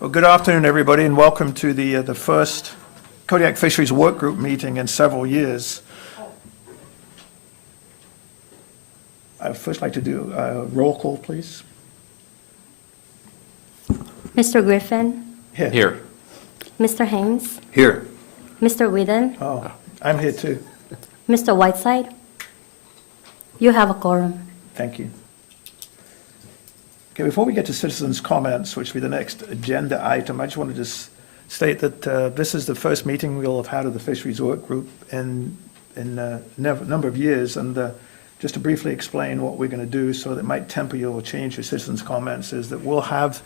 Well, good afternoon, everybody, and welcome to the first Kodiak Fisheries Work Group meeting in several years. I'd first like to do a roll call, please. Mr. Griffin, Here. Mr. Haynes, Here. Mr. Whedon, Oh, I'm here too. Mr. Whiteside. You have a quorum. Thank you. Okay, before we get to citizens' comments, which will be the next agenda item, I just wanted to state that this is the first meeting we'll have had of the Fisheries Work Group in a number of years. And just to briefly explain what we're going to do so that might temper you or change your citizens' comments is that we'll have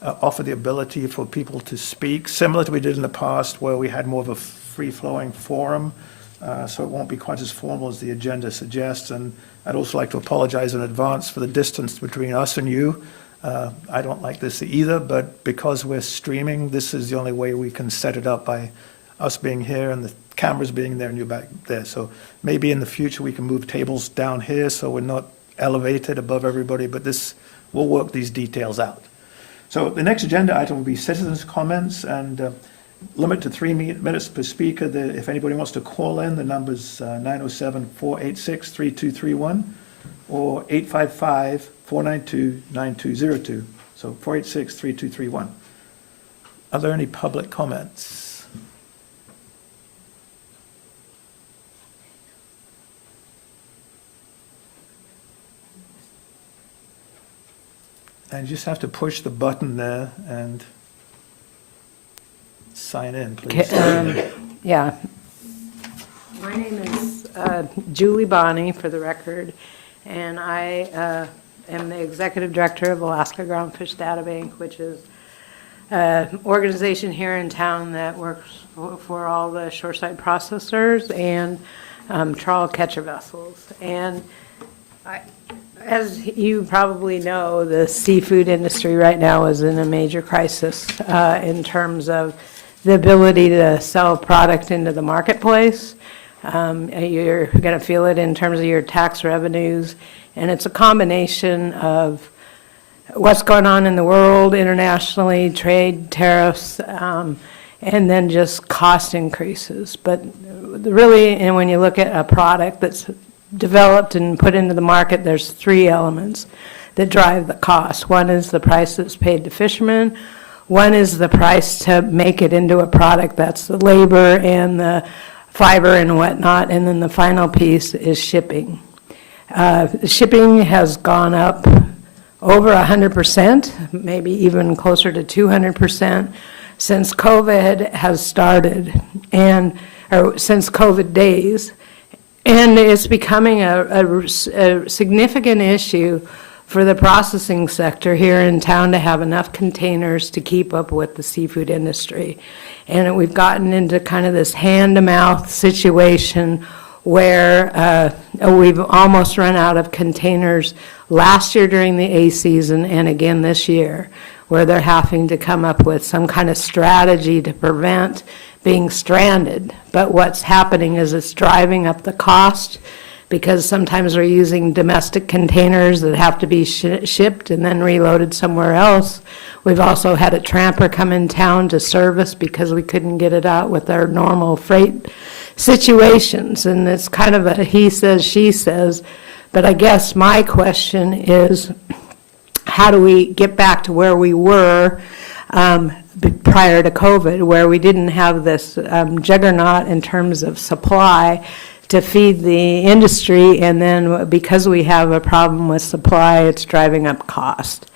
offer the ability for people to speak, similar to what we did in the past where we had more of a free-flowing forum, so it won't be quite as formal as the agenda suggests. And I'd also like to apologize in advance for the distance between us and you. I don't like this either, but because we're streaming, this is the only way we can set it up, by us being here and the cameras being there and you back there. So maybe in the future we can move tables down here so we're not elevated above everybody, but we'll work these details out. So the next agenda item will be citizens' comments, and limit to 3 minutes per speaker. If anybody wants to call in, the number's 907-486-3231 or 855-492-9202. So 486-3231. Are there any public comments? And you just have to push the button there and sign in, please. Yeah. My name is Julie Bonney, for the record, and I am the Executive Director of Alaska Groundfish Data Bank, which is an organization here in town that works for all the shoreside processors and trawl catcher vessels. And as you probably know, the seafood industry right now is in a major crisis in terms of the ability to sell product into the marketplace. You're going to feel it in terms of your tax revenues, and it's a combination of what's going on in the world internationally, trade, tariffs, and then just cost increases. But really, and when you look at a product that's developed and put into the market, there's 3 elements that drive the cost. One is the price that's paid to fishermen. One is the price to make it into a product, that's the labor and the fiber and whatnot, and then the final piece is shipping. Shipping has gone up over 100%, maybe even closer to 200% since COVID has started, or since COVID days. And it's becoming a significant issue for the processing sector here in town to have enough containers to keep up with the seafood industry. And we've gotten into kind of this hand-to-mouth situation where we've almost run out of containers last year during the A season and again this year, where they're having to come up with some kind of strategy to prevent being stranded. But what's happening is it's driving up the cost, because sometimes we're using domestic containers that have to be shipped and then reloaded somewhere else. We've also had a tramper come in town to service because we couldn't get it out with our normal freight situations. And it's kind of a he says, she says. But I guess my question is, how do we get back to where we were prior to COVID, where we didn't have this juggernaut in terms of supply to feed the industry, and then because we have a problem with supply, it's driving up cost.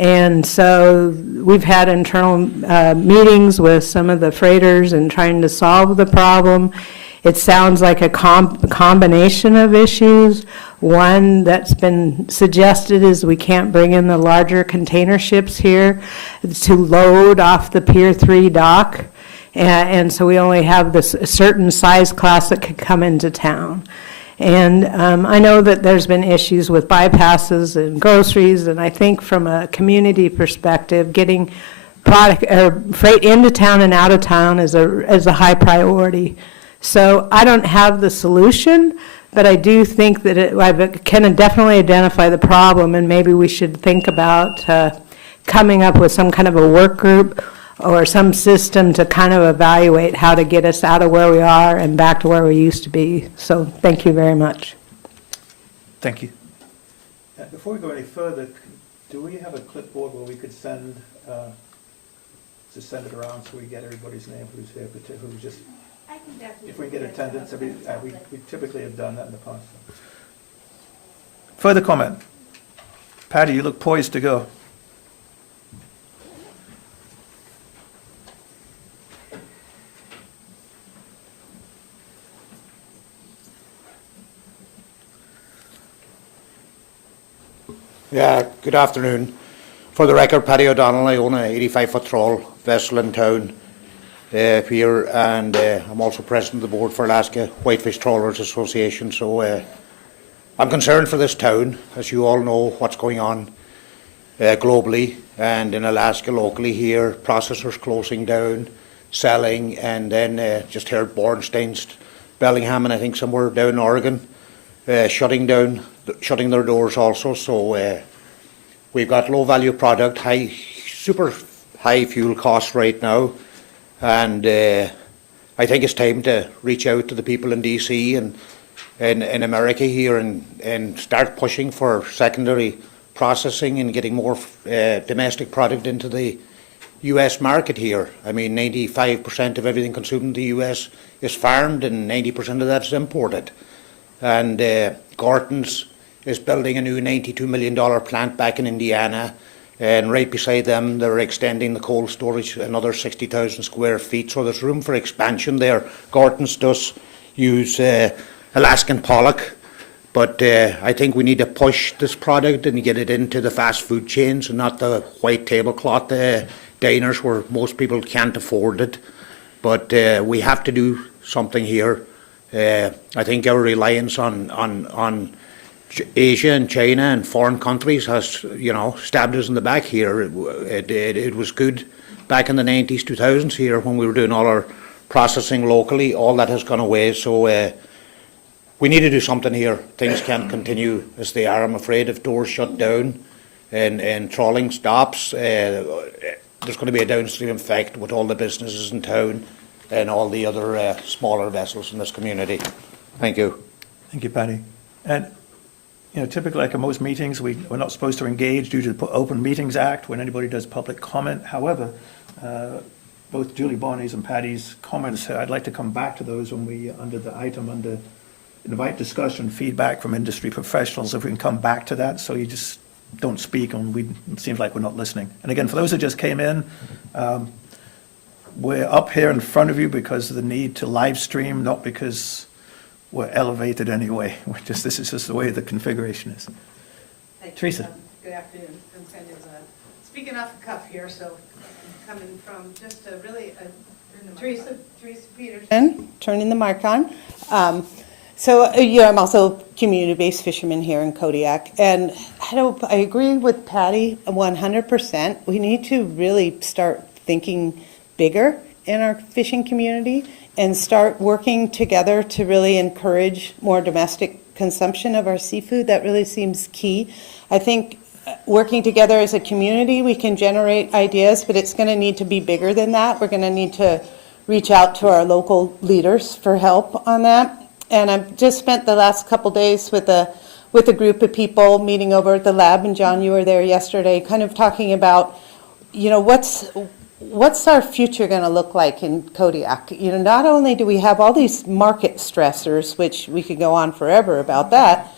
And so we've had internal meetings with some of the freighters and trying to solve the problem. It sounds like a combination of issues. One that's been suggested is we can't bring in the larger container ships here to load off the Pier 3 dock. And so we only have this certain size class that could come into town. And I know that there's been issues with bypasses and groceries, and I think from a community perspective, getting product or freight into town and out of town is a high priority. So I don't have the solution, but I do think that I can definitely identify the problem, and maybe we should think about coming up with some kind of a work group or some system to kind of evaluate how to get us out of where we are and back to where we used to be. So thank you very much. Thank you. Before we go any further, do we have a clipboard where we could send, just send it around so we get everybody's name who's here, who's just, I can definitely. if we can get attendance, we typically have done that in the past. Further comment? Patty, you look poised to go. Yeah, good afternoon. For the record, Paddy O'Donnell, I own a 85-foot trawl vessel in town here, and I'm also president of the board for Alaska Whitefish Trawlers Association. So I'm concerned for this town. As you all know, what's going on globally and in Alaska locally here, processors closing down, selling, and then just heard Bornstein's, Bellingham, and I think somewhere down in Oregon, shutting their doors also. So we've got low value product, super high fuel costs right now, and I think it's time to reach out to the people in DC and in America here and start pushing for secondary processing and getting more domestic product into the US market here. I mean, 95% of everything consumed in the US is farmed and 90% of that is imported. And Gorton's is building a new $92 million plant back in Indiana, and right beside them they're extending the cold storage another 60,000 square feet, so there's room for expansion there. Gorton's does use Alaskan pollock, but I think we need to push this product and get it into the fast food chains and not the white tablecloth diners where most people can't afford it. But we have to do something here. I think our reliance on Asia and China and foreign countries has, stabbed us in the back here. It was good back in the 90s, 2000s here when we were doing all our processing locally. All that has gone away. So we need to do something here. Things can't continue as they are, I'm afraid. If doors shut down and trawling stops, there's going to be a downstream effect with all the businesses in town and all the other smaller vessels in this community. Thank you. Thank you, Patty. And, typically, like in most meetings, we're not supposed to engage due to the Open Meetings Act when anybody does public comment. However, both Julie Bonney's and Patty's comments, I'd like to come back to those when we, under the item, under invite discussion, feedback from industry professionals, if we can come back to that, so you just don't speak and it seems like we're not listening. And again, for those who just came in, we're up here in front of you because of the need to live stream, not because we're elevated anyway. This is just the way the configuration is. Thank you. Teresa. Good afternoon. I'm kind of speaking off the cuff here, so I'm coming from just a really, Teresa Peterson, turning the mic on. I'm also community-based fisherman here in Kodiak, and I agree with Patty 100%. We need to really start thinking bigger in our fishing community and start working together to really encourage more domestic consumption of our seafood. That really seems key. I think working together as a community, we can generate ideas, but it's going to need to be bigger than that. We're going to need to reach out to our local leaders for help on that. And I've just spent the last couple days with a group of people meeting over at the lab, and John, you were there yesterday, kind of talking about, what's our future going to look like in Kodiak? Not only do we have all these market stressors, which we could go on forever about that,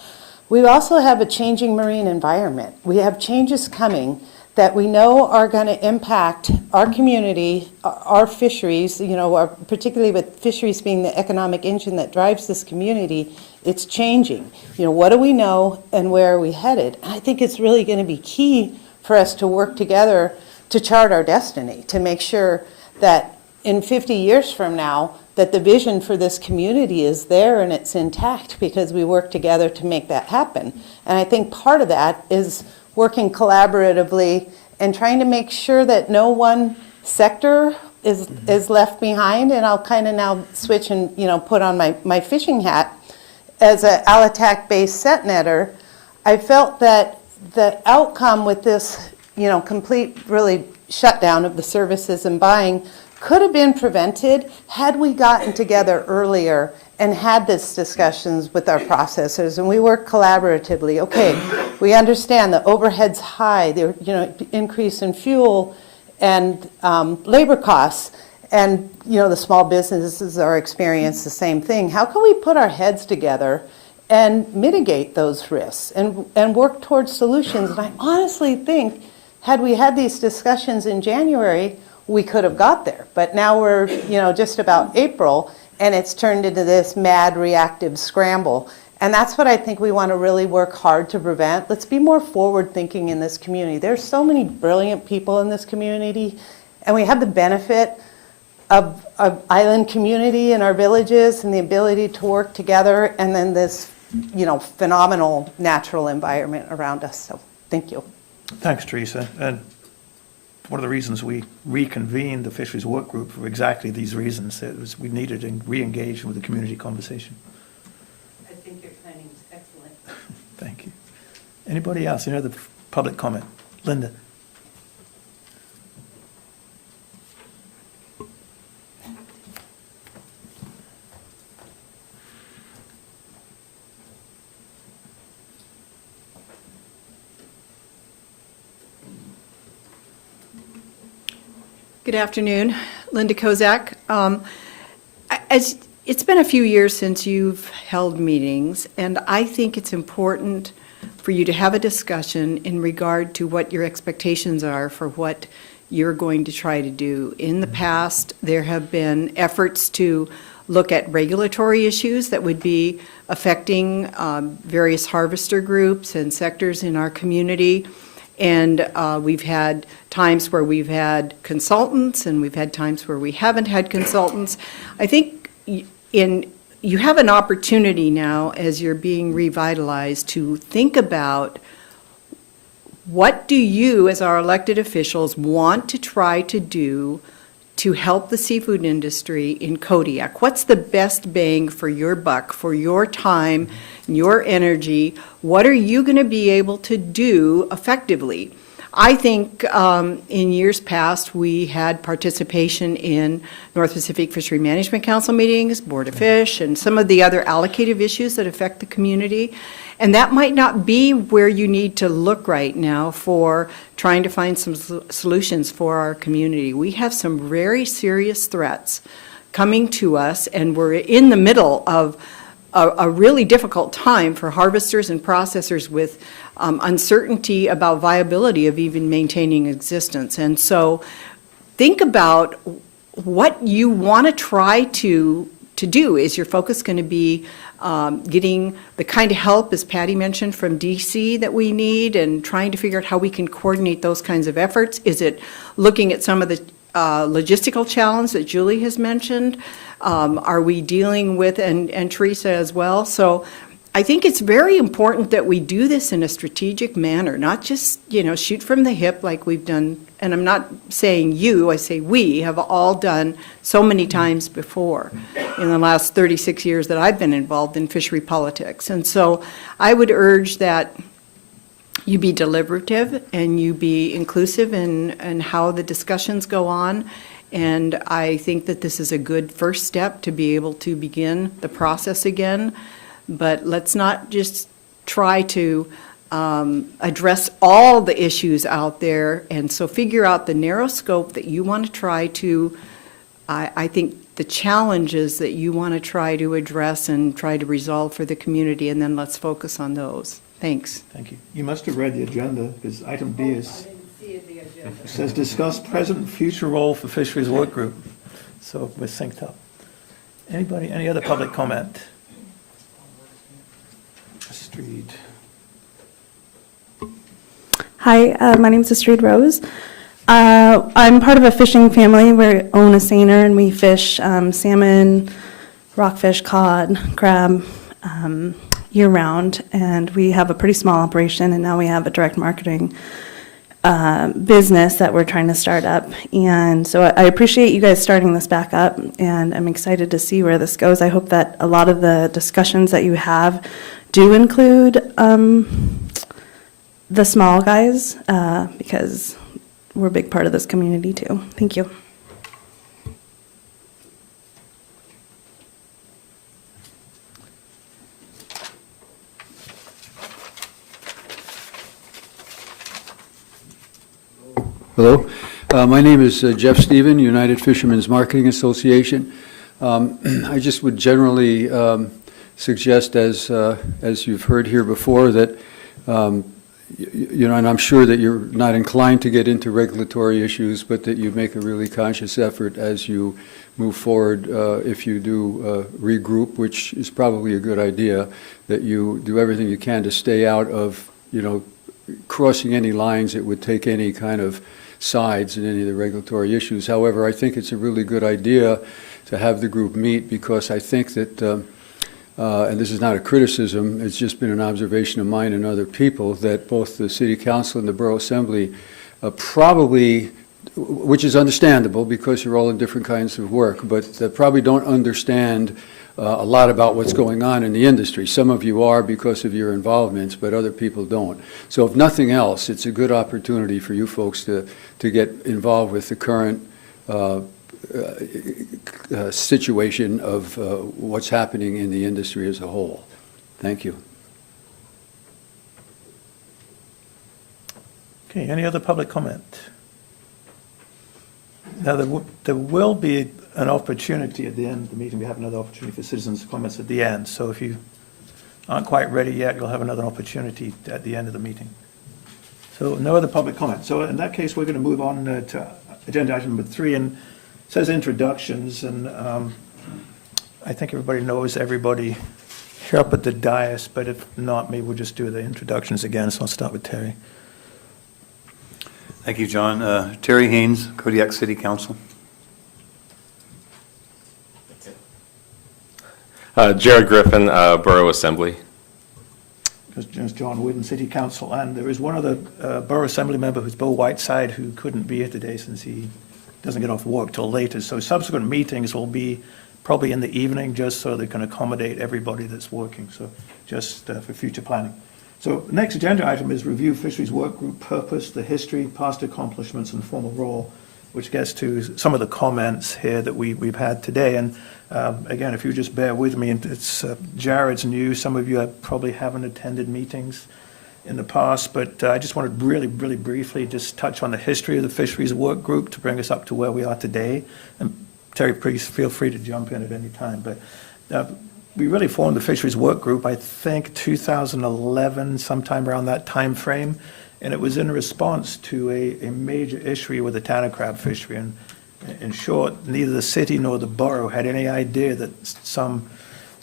we also have a changing marine environment. We have changes coming that we know are going to impact our community, our fisheries, particularly with fisheries being the economic engine that drives this community. It's changing. What do we know and where are we headed? And I think it's really going to be key for us to work together to chart our destiny, to make sure that in 50 years from now, that the vision for this community is there and it's intact because we work together to make that happen. And I think part of that is working collaboratively and trying to make sure that no one sector is left behind. And I'll kind of now switch and put on my fishing hat. As an Alatac-based set netter, I felt that the outcome with this complete really shutdown of the services and buying could have been prevented had we gotten together earlier and had these discussions with our processors, and we work collaboratively. Okay, we understand the overhead's high, the increase in fuel and labor costs, and the small businesses are experiencing the same thing. How can we put our heads together and mitigate those risks and work towards solutions? And I honestly think, had we had these discussions in January, we could have got there. But now we're, just about April, and it's turned into this mad reactive scramble. And that's what I think we want to really work hard to prevent. Let's be more forward-thinking in this community. There's so many brilliant people in this community, and we have the benefit of island community in our villages and the ability to work together, and then this, phenomenal natural environment around us. So thank you. Thanks, Teresa. And one of the reasons we reconvened the Fisheries Work Group for exactly these reasons. It was we needed to re-engage with the community conversation. I think your planning is excellent. Thank you. Anybody else? Any other public comment? Linda? Good afternoon, Linda Kodiak. As it's been a few years since you've held meetings, and I think it's important for you to have a discussion in regard to what your expectations are for what you're going to try to do. In the past, there have been efforts to look at regulatory issues that would be affecting various harvester groups and sectors in our community. And we've had times where we've had consultants, and we've had times where we haven't had consultants. I think you have an opportunity now, as you're being revitalized, to think about what do you, as our elected officials, want to try to do to help the seafood industry in Kodiak? What's the best bang for your buck, for your time, your energy? What are you going to be able to do effectively? I think in years past, we had participation in North Pacific Fishery Management Council meetings, Board of Fish, and some of the other allocative issues that affect the community. And that might not be where you need to look right now for trying to find some solutions for our community. We have some very serious threats coming to us, and we're in the middle of a really difficult time for harvesters and processors with uncertainty about viability of even maintaining existence. And so think about what you want to try to do. Is your focus going to be getting the kind of help, as Patty mentioned, from DC that we need, and trying to figure out how we can coordinate those kinds of efforts? Is it looking at some of the logistical challenge that Julie has mentioned? Are we dealing with, and Teresa as well? So I think it's very important that we do this in a strategic manner, not just, shoot from the hip like we've done. And I'm not saying you, I say we have all done so many times before in the last 36 years that I've been involved in fishery politics. And so I would urge that you be deliberative and you be inclusive in how the discussions go on. And I think that this is a good first step to be able to begin the process again. But let's not just try to address all the issues out there. And so figure out the narrow scope that you want to try to, I think the challenges that you want to try to address and try to resolve for the community, and then let's focus on those. Thanks. Thank you. You must have read the agenda, because item B is, it says discuss present and future role for Fisheries Work Group. So we're synced up. Anybody, any other public comment? Astrid. Hi, my name's Astrid Rose. I'm part of a fishing family. We own a seiner and we fish salmon, rockfish, cod, crab year-round. And we have a pretty small operation, and now we have a direct marketing business that we're trying to start up. And so I appreciate you guys starting this back up, and I'm excited to see where this goes. I hope that a lot of the discussions that you have do include the small guys, because we're a big part of this community too. Thank you. Hello. My name is Jeff Stephen, United Fishermen's Marketing Association. I just would generally suggest, as you've heard here before, that, you know, and I'm sure that you're not inclined to get into regulatory issues, but that you make a really conscious effort as you move forward, if you do regroup, which is probably a good idea, that you do everything you can to stay out of, you know, crossing any lines that would take any kind of sides in any of the regulatory issues. However, I think it's a really good idea to have the group meet, because I think that, and this is not a criticism, it's just been an observation of mine and other people, that both the City Council and the Borough Assembly probably, which is understandable because you're all in different kinds of work, but probably don't understand a lot about what's going on in the industry. Some of you are because of your involvements, but other people don't. So if nothing else, it's a good opportunity for you folks to get involved with the current situation of what's happening in the industry as a whole. Thank you. Okay, any other public comment? Now, there will be an opportunity at the end of the meeting. We have another opportunity for citizens' comments at the end. So if you aren't quite ready yet, you'll have another opportunity at the end of the meeting. So no other public comment. So in that case, we're going to move on to agenda item number 3, and it says introductions. And I think everybody knows everybody here up at the dais, but if not, maybe we'll just do the introductions again. So I'll start with Terry. Thank you, John. Terry Haynes, Kodiak City Council. Jared Griffin, Borough Assembly. Just John Wooden, City Council. And there is one other Borough Assembly member, who's Bill Whiteside, who couldn't be here today since he doesn't get off work till later. So subsequent meetings will be probably in the evening, just so they can accommodate everybody that's working. So just for future planning. So next agenda item is review Fisheries Work Group purpose, the history, past accomplishments, and formal role, which gets to some of the comments here that we've had today. And again, if you just bear with me, and it's Jared's new. Some of you probably haven't attended meetings in the past, but I just wanted really, really briefly just touch on the history of the Fisheries Work Group to bring us up to where we are today. And Terry, please feel free to jump in at any time. But we really formed the Fisheries Work Group, I think, 2011, sometime around that time frame, and it was in response to a major issue with the tanner crab fishery. And in short, neither the city nor the borough had any idea that some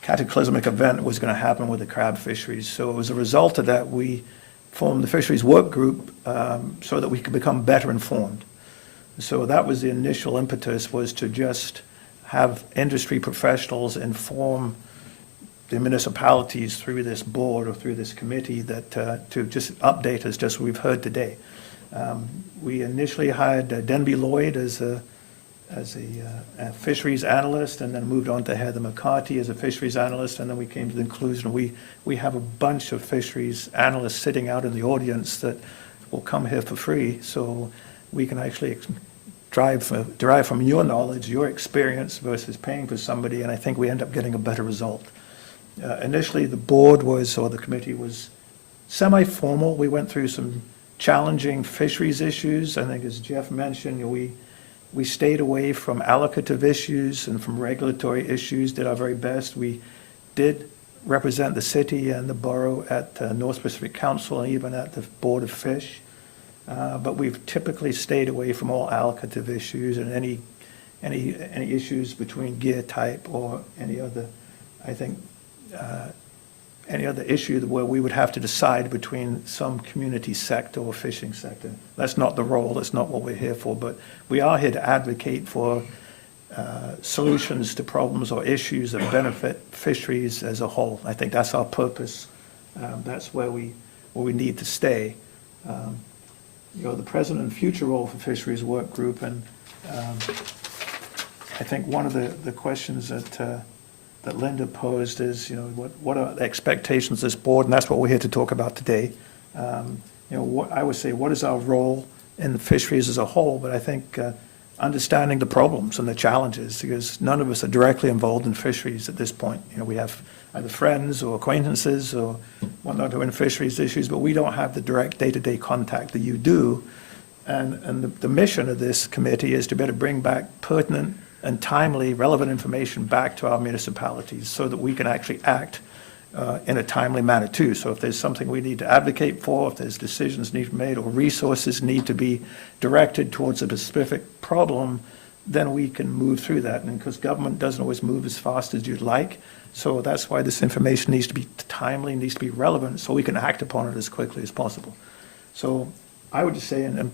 cataclysmic event was going to happen with the crab fisheries. So as a result of that, we formed the Fisheries Work Group so that we could become better informed. So that was the initial impetus, was to just have industry professionals inform the municipalities through this board or through this committee that to just update us, just what we've heard today. We initially hired Denby Lloyd as a fisheries analyst, and then moved on to Heather McCarty as a fisheries analyst, and then we came to the conclusion we have a bunch of fisheries analysts sitting out in the audience that will come here for free, so we can actually derive from your knowledge, your experience, versus paying for somebody, and I think we end up getting a better result. Initially, the board was, or the committee was, semi-formal. We went through some challenging fisheries issues. I think, as Jeff mentioned, we stayed away from allocative issues and from regulatory issues, did our very best. We did represent the city and the borough at North Pacific Council and even at the Board of Fish. But we've typically stayed away from all allocative issues and any issues between gear type or any other, I think, any other issue where we would have to decide between some community sector or fishing sector. That's not the role, that's not what we're here for, but we are here to advocate for solutions to problems or issues that benefit fisheries as a whole. I think that's our purpose. That's where we need to stay. The present and future role for Fisheries Work Group, and I think one of the questions that Linda posed is, what are the expectations of this board, and that's what we're here to talk about today. I would say, what is our role in the fisheries as a whole? But I think understanding the problems and the challenges, because none of us are directly involved in fisheries at this point. We have either friends or acquaintances or whatnot who are in fisheries issues, but we don't have the direct day-to-day contact that you do. And the mission of this committee is to be able to bring back pertinent and timely, relevant information back to our municipalities so that we can actually act in a timely manner too. So if there's something we need to advocate for, if there's decisions need to be made or resources need to be directed towards a specific problem, then we can move through that. And because government doesn't always move as fast as you'd like, so that's why this information needs to be timely, needs to be relevant, so we can act upon it as quickly as possible. So I would just say, and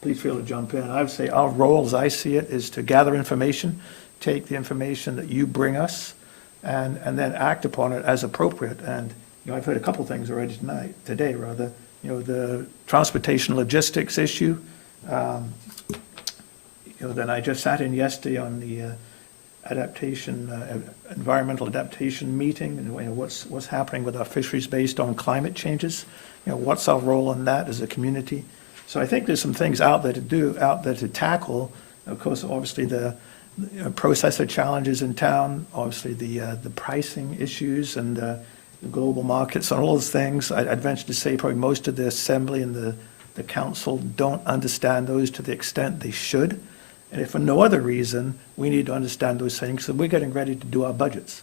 please feel to jump in, I would say our role, as I see it, is to gather information, take the information that you bring us, and then act upon it as appropriate. And I've heard a couple things already today, the transportation logistics issue. Then I just sat in yesterday on the environmental adaptation meeting, and what's happening with our fisheries based on climate changes. What's our role in that as a community? So I think there's some things out there to tackle. Of course, obviously the processor challenges in town, obviously the pricing issues and the global markets and all those things. I'd venture to say probably most of the assembly and the council don't understand those to the extent they should. And if for no other reason, we need to understand those things. So we're getting ready to do our budgets.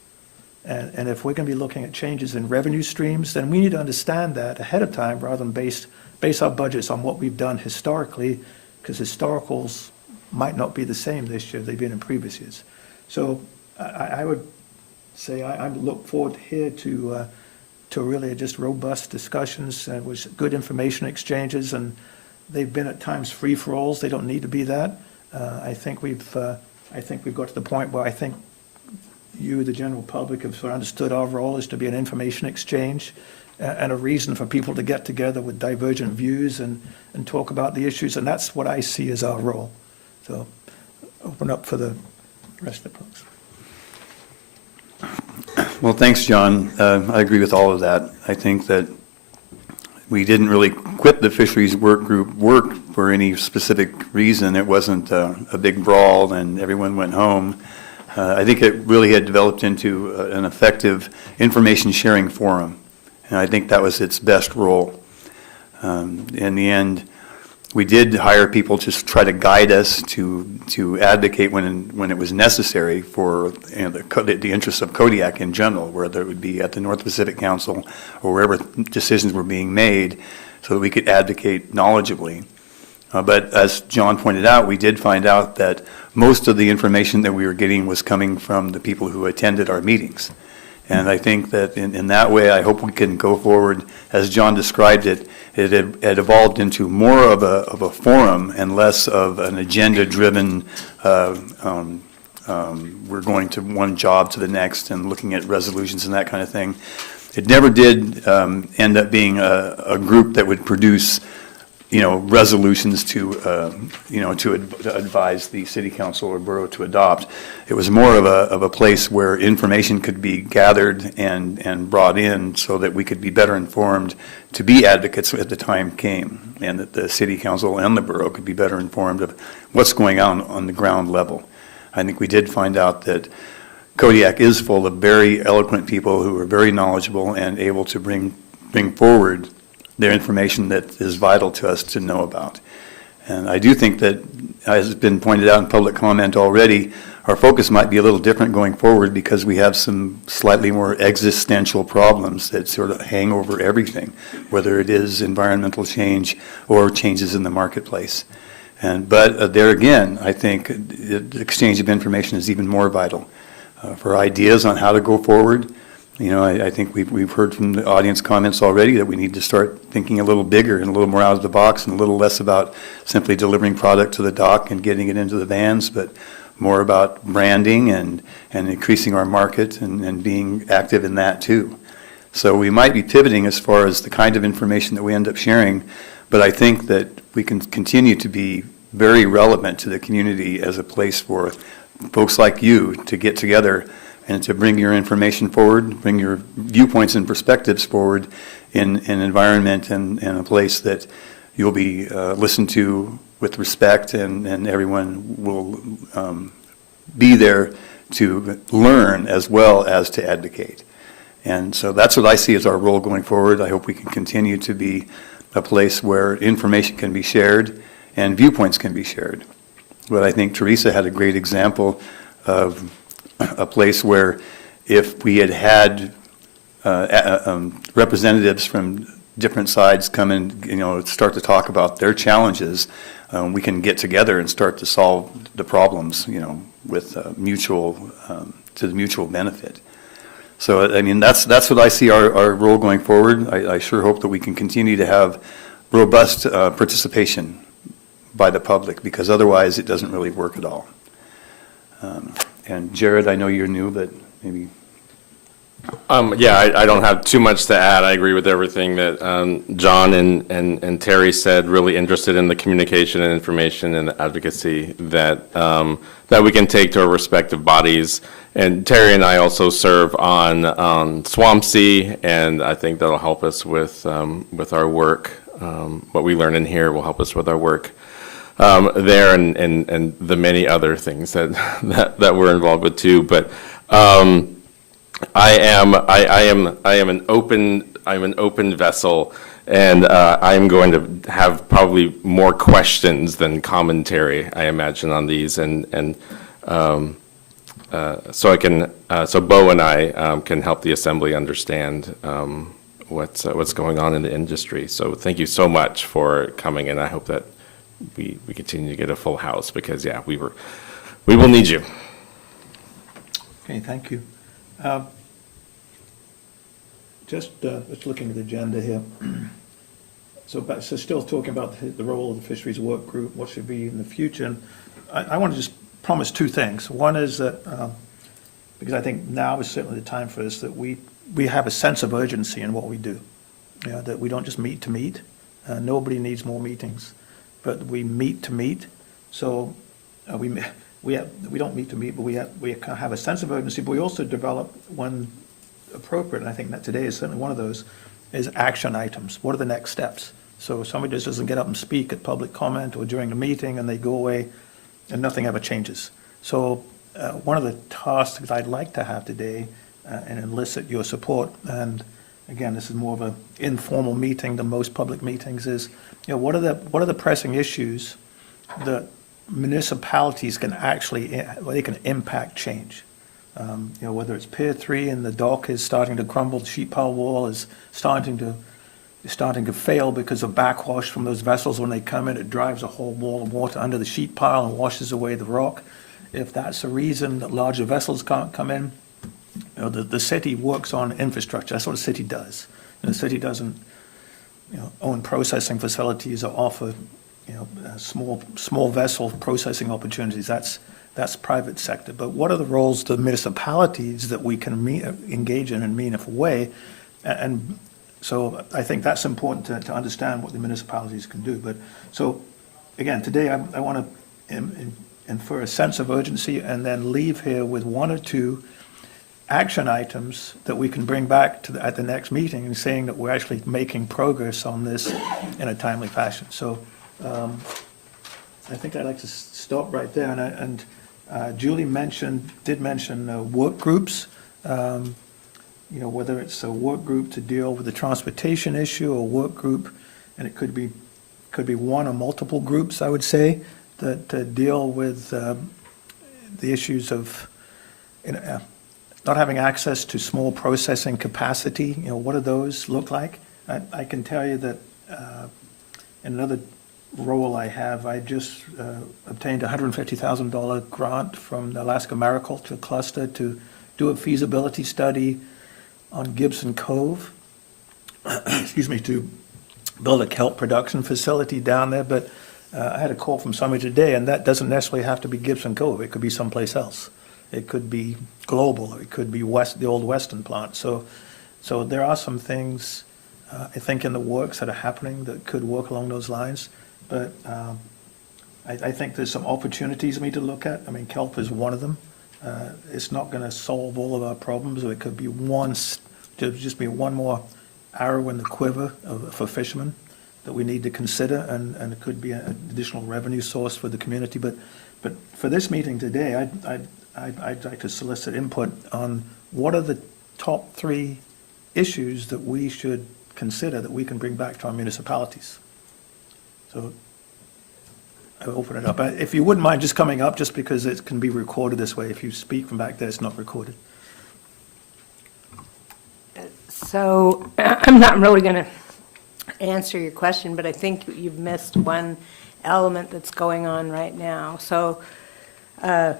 And if we're going to be looking at changes in revenue streams, then we need to understand that ahead of time rather than base our budgets on what we've done historically, because historicals might not be the same this year they've been in previous years. So I would say I look forward here to really just robust discussions with good information exchanges, and they've been at times free-for-alls. They don't need to be that. I think we've got to the point where I think you, the general public, have sort of understood our role is to be an information exchange and a reason for people to get together with divergent views and talk about the issues, and that's what I see as our role. So open up for the rest of the folks. Well, thanks, John. I agree with all of that. I think that we didn't really quit the fisheries work group for any specific reason. It wasn't a big brawl and everyone went home. I think it really had developed into an effective information sharing forum, and I think that was its best role. In the end, we did hire people to try to guide us to advocate when it was necessary for the interests of Kodiak in general, whether it would be at the North Pacific Council or wherever decisions were being made, so that we could advocate knowledgeably. But as John pointed out, we did find out that most of the information that we were getting was coming from the people who attended our meetings. And I think that in that way, I hope we can go forward. As John described it, it had evolved into more of a forum and less of an agenda-driven, we're going to one job to the next and looking at resolutions and that kind of thing. It never did end up being a group that would produce resolutions to advise the city council or borough to adopt. It was more of a place where information could be gathered and brought in so that we could be better informed to be advocates at the time came, and that the city council and the borough could be better informed of what's going on the ground level. I think we did find out that Kodiak is full of very eloquent people who are very knowledgeable and able to bring forward their information that is vital to us to know about. And I do think that, as has been pointed out in public comment already, our focus might be a little different going forward because we have some slightly more existential problems that sort of hang over everything, whether it is environmental change or changes in the marketplace. But there again, I think the exchange of information is even more vital for ideas on how to go forward. I think we've heard from the audience comments already that we need to start thinking a little bigger and a little more out of the box and a little less about simply delivering product to the dock and getting it into the vans, but more about branding and increasing our market and being active in that too. So we might be pivoting as far as the kind of information that we end up sharing, but I think that we can continue to be very relevant to the community as a place for folks like you to get together and to bring your information forward, bring your viewpoints and perspectives forward in an environment and a place that you'll be listened to with respect, and everyone will be there to learn as well as to advocate. And so that's what I see as our role going forward. I hope we can continue to be a place where information can be shared and viewpoints can be shared. But I think Teresa had a great example of a place where if we had representatives from different sides come and, start to talk about their challenges, we can get together and start to solve the problems, with to the mutual benefit. So, I mean, that's what I see our role going forward. I sure hope that we can continue to have robust participation by the public, because otherwise it doesn't really work at all. And Jared, I know you're new, but maybe. I don't have too much to add. I agree with everything that John and Terry said. Really interested in the communication and information and the advocacy that we can take to our respective bodies. And Terry and I also serve on SWAMC, and I think that'll help us with our work. What we learn in here will help us with our work there, and the many other things that we're involved with too. But I am an open vessel, and I'm going to have probably more questions than commentary, I imagine, on these, so Bo and I can help the Assembly understand what's going on in the industry. So thank you so much for coming, and I hope that we continue to get a full house, because we will need you. Okay, thank you. Just looking at the agenda here. So still talking about the role of the Fisheries Work Group, what should be in the future. And I want to just promise two things. One is that, because I think now is certainly the time for us, that we have a sense of urgency in what we do. That we don't just meet to meet. Nobody needs more meetings, but we meet to meet. So we don't meet to meet, but we have a sense of urgency, but we also develop when appropriate, and I think that today is certainly one of those, is action items. What are the next steps? So somebody just doesn't get up and speak at public comment or during the meeting and they go away and nothing ever changes. So one of the tasks I'd like to have today and elicit your support, and again, this is more of an informal meeting than most public meetings, is what are the pressing issues that municipalities can they can impact change. Whether it's Pier 3 and the dock is starting to crumble, the sheet pile wall is starting to fail because of backwash from those vessels. When they come in, it drives a whole wall of water under the sheet pile and washes away the rock. If that's a reason that larger vessels can't come in, the city works on infrastructure. That's what a city does. And the city doesn't own processing facilities or offer small vessel processing opportunities. That's private sector. But what are the roles of the municipalities that we can engage in a meaningful way? And so I think that's important to understand what the municipalities can do. But so again, today I want to infer a sense of urgency and then leave here with one or two action items that we can bring back at the next meeting, and saying that we're actually making progress on this in a timely fashion. So I think I'd like to stop right there. And Julie did mention work groups. Whether it's a work group to deal with the transportation issue, or work group, and it could be one or multiple groups, I would say, that deal with the issues of not having access to small processing capacity. What do those look like? I can tell you that in another role I have, I just obtained a $150,000 grant from the Alaska Mariculture Cluster to do a feasibility study on Gibson Cove, to build a kelp production facility down there. But I had a call from somebody today, and that doesn't necessarily have to be Gibson Cove. It could be someplace else. It could be global, or it could be the old Western plant. So there are some things, I think, in the works that are happening that could work along those lines. But I think there's some opportunities we need to look at. I mean, kelp is one of them. It's not going to solve all of our problems, or it could be just be one more arrow in the quiver for fishermen that we need to consider, and it could be an additional revenue source for the community. But for this meeting today, I'd like to solicit input on what are the top 3 issues that we should consider that we can bring back to our municipalities. So I'll open it up. If you wouldn't mind just coming up, just because it can be recorded this way. If you speak from back there, it's not recorded. So I'm not really going to answer your question, but I think you've missed one element that's going on right now. So both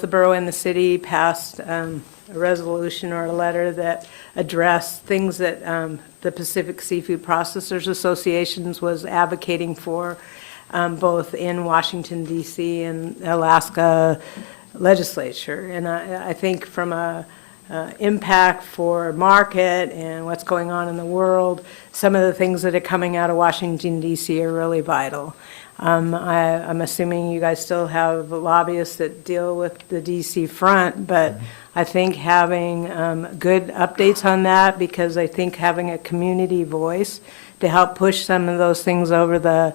the borough and the city passed a resolution or a letter that addressed things that the Pacific Seafood Processors Associations was advocating for, both in Washington, D.C. and Alaska legislature. And I think from a impact for market and what's going on in the world, some of the things that are coming out of Washington, D.C. are really vital. I'm assuming you guys still have lobbyists that deal with the D.C. front, but I think having good updates on that, because I think having a community voice to help push some of those things over the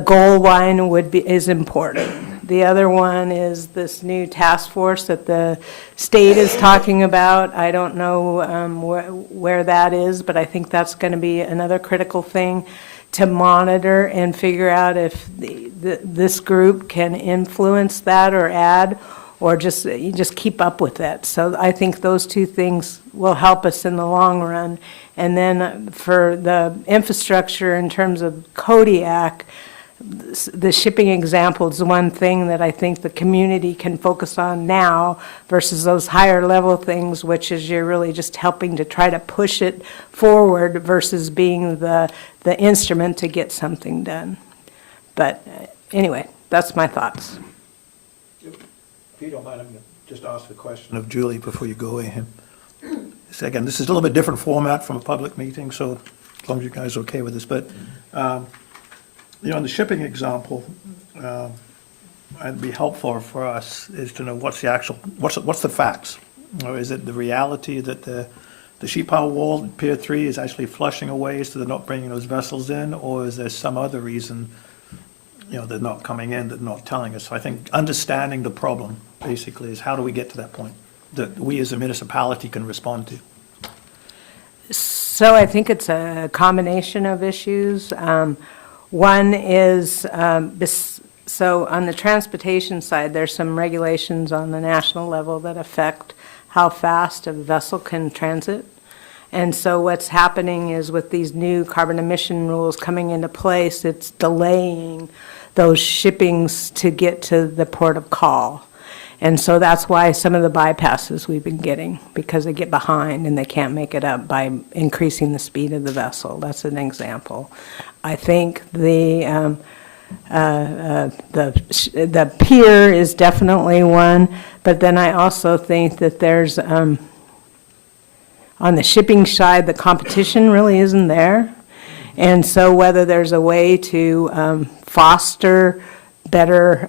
goal line is important. The other one is this new task force that the state is talking about. I don't know where that is, but I think that's going to be another critical thing to monitor and figure out if this group can influence that or add, or just keep up with it. So I think those 2 things will help us in the long run. And then for the infrastructure in terms of Kodiak, the shipping example is one thing that I think the community can focus on now versus those higher level things, which is you're really just helping to try to push it forward versus being the instrument to get something done. But anyway, that's my thoughts. If you don't mind, I'm going to just ask a question of Julie before you go away. So again, this is a little bit different format from a public meeting, so as long as you guys are okay with this. But in the shipping example, it'd be helpful for us is to know what's the facts? Or is it the reality that the sheet pile wall at Pier 3 is actually flushing away, so they're not bringing those vessels in? Or is there some other reason, they're not coming in, they're not telling us? So I think understanding the problem, basically, is how do we get to that point that we as a municipality can respond to? So I think it's a combination of issues. One is, so on the transportation side, there's some regulations on the national level that affect how fast a vessel can transit. And so what's happening is with these new carbon emission rules coming into place, it's delaying those shippings to get to the port of call. And so that's why some of the bypasses we've been getting, because they get behind and they can't make it up by increasing the speed of the vessel. That's an example. I think the pier is definitely one, but then I also think that there's, on the shipping side, the competition really isn't there. And so whether there's a way to foster better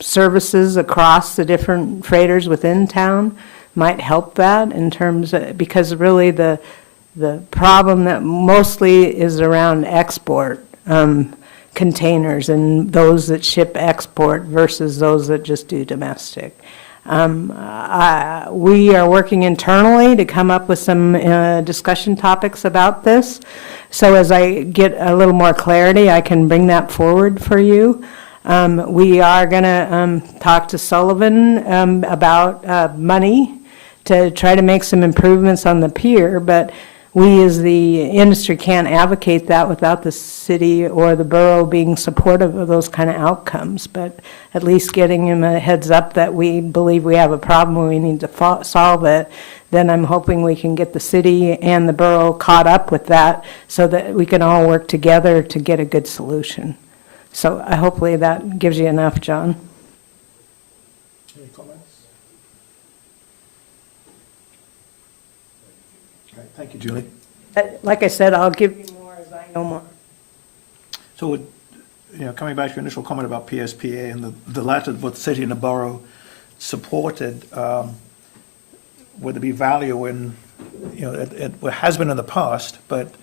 services across the different freighters within town might help that in terms of, because really the problem that mostly is around export containers and those that ship export versus those that just do domestic. We are working internally to come up with some discussion topics about this. So as I get a little more clarity, I can bring that forward for you. We are going to talk to Sullivan about money to try to make some improvements on the pier, but we as the industry can't advocate that without the city or the borough being supportive of those kind of outcomes. But at least getting him a heads up that we believe we have a problem and we need to solve it, then I'm hoping we can get the city and the borough caught up with that so that we can all work together to get a good solution. So hopefully that gives you enough, John. Any comments? All right, thank you, Julie. Like I said, I'll give you more as I know more. So, coming back to your initial comment about PSPA and the letter of both the city and the borough, supported, would there be value in, it has been in the past, but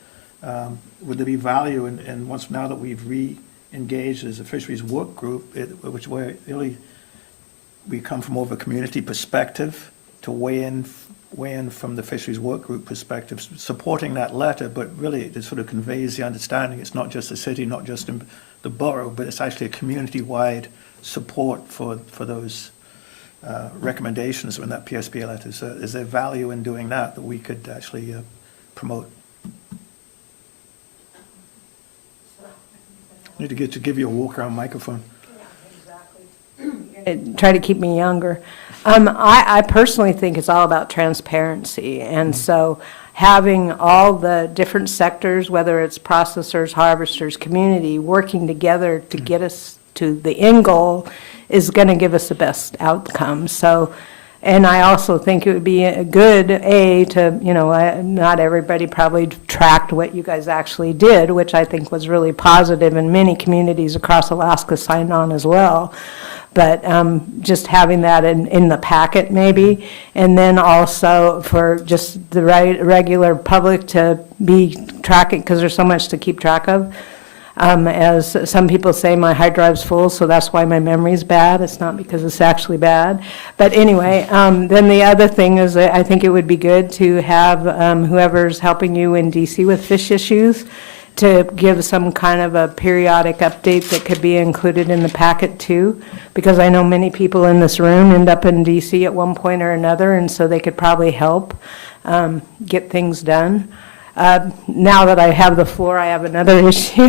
would there be value in once, now that we've re-engaged as a fisheries work group, which way really, we come from more of a community perspective to weigh in from the fisheries work group perspective, supporting that letter, but really it sort of conveys the understanding it's not just the city, not just in the borough, but it's actually a community-wide support for those recommendations in that PSP letter. So is there value in doing that we could actually promote? I need to give you a walk-around microphone. Try to keep me younger. I personally think it's all about transparency, and so having all the different sectors, whether it's processors, harvesters, community, working together to get us to the end goal is going to give us the best outcome. So, and I also think it would be a good, to, not everybody probably tracked what you guys actually did, which I think was really positive, and many communities across Alaska signed on as well. But just having that in the packet maybe, and then also for just the regular public to be tracking, because there's so much to keep track of. As some people say, my hard drive's full, so that's why my memory's bad. It's not because it's actually bad. But anyway, then the other thing is that I think it would be good to have whoever's helping you in DC with fish issues to give some kind of a periodic update that could be included in the packet too, because I know many people in this room end up in DC at one point or another, and so they could probably help get things done. Now that I have the floor, I have another issue,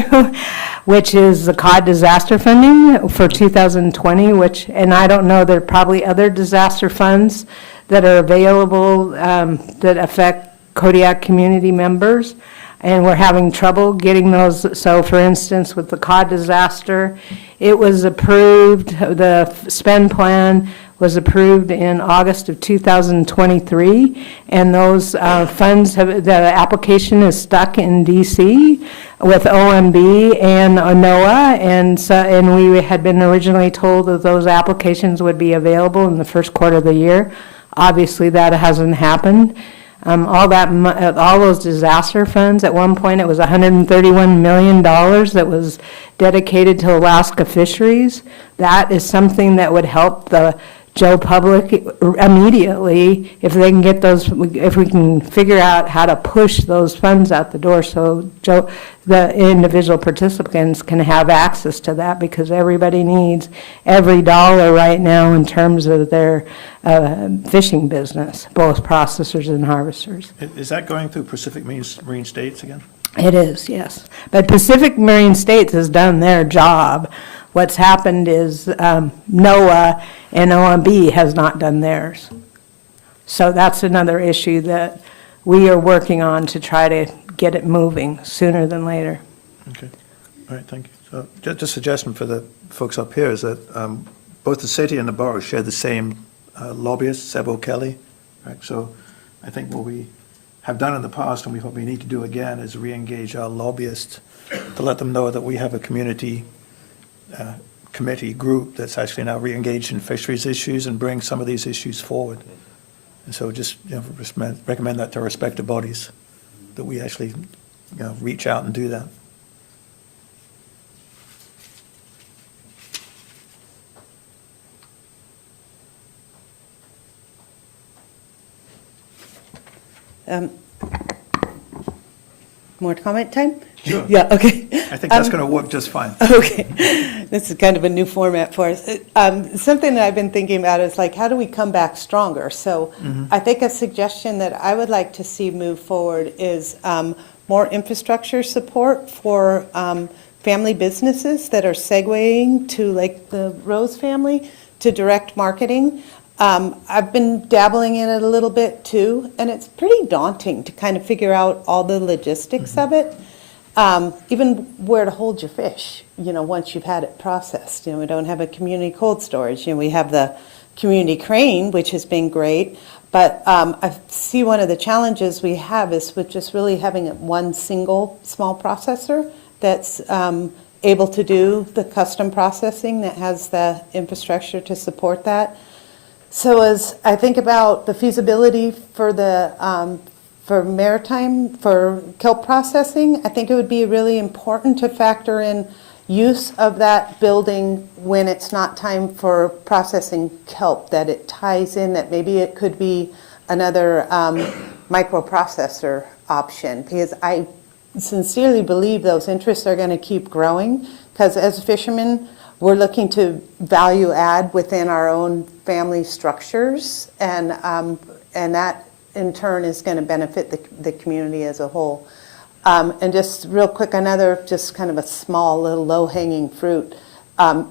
which is the cod disaster funding for 2020, and I don't know, there are probably other disaster funds that are available that affect Kodiak community members, and we're having trouble getting those. So for instance, with the cod disaster, it was approved, the spend plan was approved in August of 2023, and those funds, the application is stuck in DC with OMB and NOAA, and we had been originally told that those applications would be available in the first quarter of the year. Obviously, that hasn't happened. All those disaster funds, at one point it was $131 million that was dedicated to Alaska Fisheries. That is something that would help the Joe public immediately if they can get those, if we can figure out how to push those funds out the door so the individual participants can have access to that, because everybody needs every dollar right now in terms of their fishing business, both processors and harvesters. Is that going through Pacific Marine States again? It is, yes. But Pacific Marine States has done their job. What's happened is NOAA and OMB has not done theirs. So that's another issue that we are working on to try to get it moving sooner than later. Okay, all right, thank you. So just a suggestion for the folks up here is that both the city and the borough share the same lobbyist, Seb O'Kelly, right? So I think what we have done in the past, and we probably need to do again, is re-engage our lobbyists to let them know that we have a community committee group that's actually now re-engaged in fisheries issues and bring some of these issues forward. And so just recommend that to our respective bodies, that we actually reach out and do that. More comment time? Sure. Yeah, okay. I think that's going to work just fine. Okay. This is kind of a new format for us. Something that I've been thinking about is like, how do we come back stronger? So I think a suggestion that I would like to see move forward is more infrastructure support for family businesses that are segueing to, like the Rose family, to direct marketing. I've been dabbling in it a little bit too, and it's pretty daunting to kind of figure out all the logistics of it. Even where to hold your fish, once you've had it processed. We don't have a community cold storage. We have the community crane, which has been great. But I see one of the challenges we have is with just really having one single small processor that's able to do the custom processing, that has the infrastructure to support that. So as I think about the feasibility for for kelp processing, I think it would be really important to factor in use of that building when it's not time for processing kelp, that it ties in, that maybe it could be another microprocessor option, because I sincerely believe those interests are going to keep growing, because as fishermen, we're looking to value add within our own family structures, and that in turn is going to benefit the community as a whole. And just real quick, another just kind of a small little low-hanging fruit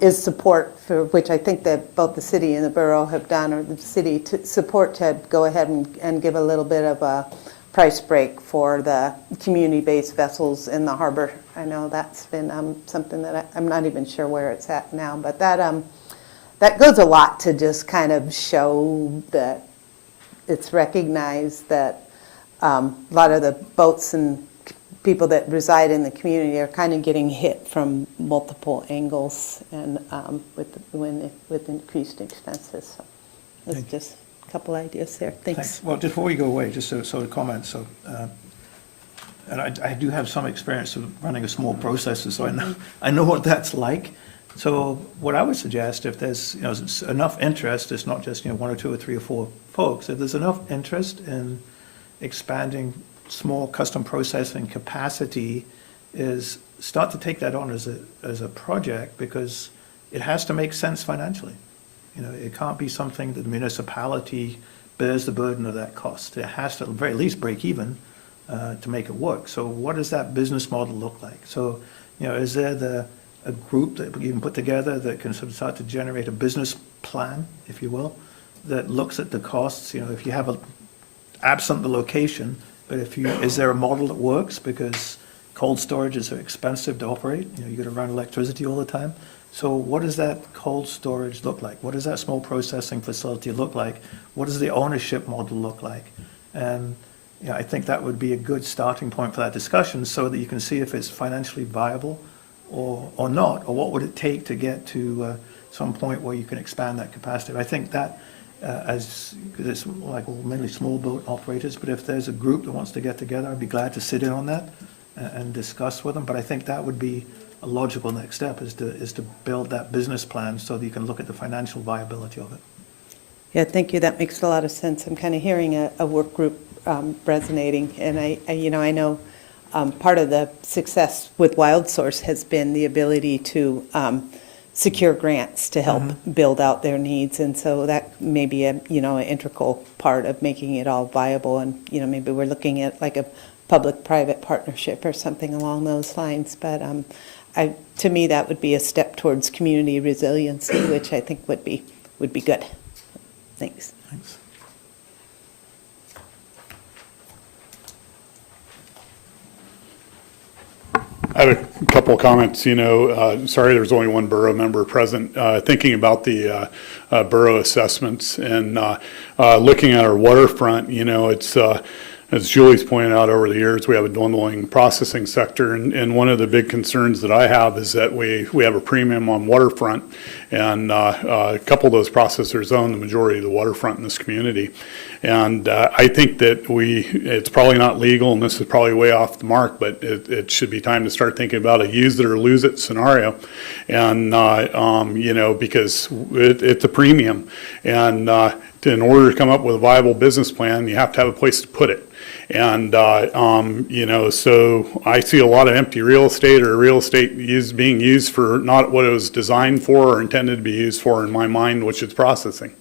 is support, for which I think that both the city and the borough have done, or the city to support to go ahead and give a little bit of a price break for the community-based vessels in the harbor. I know that's been something that I'm not even sure where it's at now, but that goes a lot to just kind of show that it's recognized that a lot of the boats and people that reside in the community are kind of getting hit from multiple angles and with increased expenses. So that's just a couple ideas there. Thanks. Well, just before we go away, just sort of comment, so, and I do have some experience of running a small processor, so I know what that's like. So what I would suggest, if there's, enough interest, it's not just, one or two or three or four folks, if there's enough interest in expanding small custom processing capacity, is start to take that on as a project, because it has to make sense financially. It can't be something that the municipality bears the burden of that cost. It has to at the very least break even to make it work. So what does that business model look like? So, is there a group that you can put together that can sort of start to generate a business plan, if you will, that looks at the costs? If you have absent the location, but is there a model that works? Because cold storage is expensive to operate. You got to run electricity all the time. So what does that cold storage look like? What does that small processing facility look like? What does the ownership model look like? And I think that would be a good starting point for that discussion, so that you can see if it's financially viable or not, or what would it take to get to some point where you can expand that capacity. I think that because it's like mainly small boat operators, but if there's a group that wants to get together, I'd be glad to sit in on that and discuss with them. But I think that would be a logical next step, is to build that business plan so that you can look at the financial viability of it. Yeah, thank you. That makes a lot of sense. I'm kind of hearing a work group resonating, and I know part of the success with Wild Source has been the ability to secure grants to help build out their needs, and so that may be an integral part of making it all viable. And maybe we're looking at like a public-private partnership or something along those lines. But to me, that would be a step towards community resiliency, which I think would be good. Thanks. Thanks. I have a couple of comments. Sorry there's only one borough member present. Thinking about the borough assessments and looking at our waterfront, it's as Julie's pointed out, over the years, we have a dwindling processing sector, and one of the big concerns that I have is that we have a premium on waterfront, and a couple of those processors own the majority of the waterfront in this community. And I think that it's probably not legal, and this is probably way off the mark, but it should be time to start thinking about a use it or lose it scenario. And, because it's a premium. And in order to come up with a viable business plan, you have to have a place to put it. And, so I see a lot of empty real estate, or real estate being used for not what it was designed for or intended to be used for in my mind, which is processing.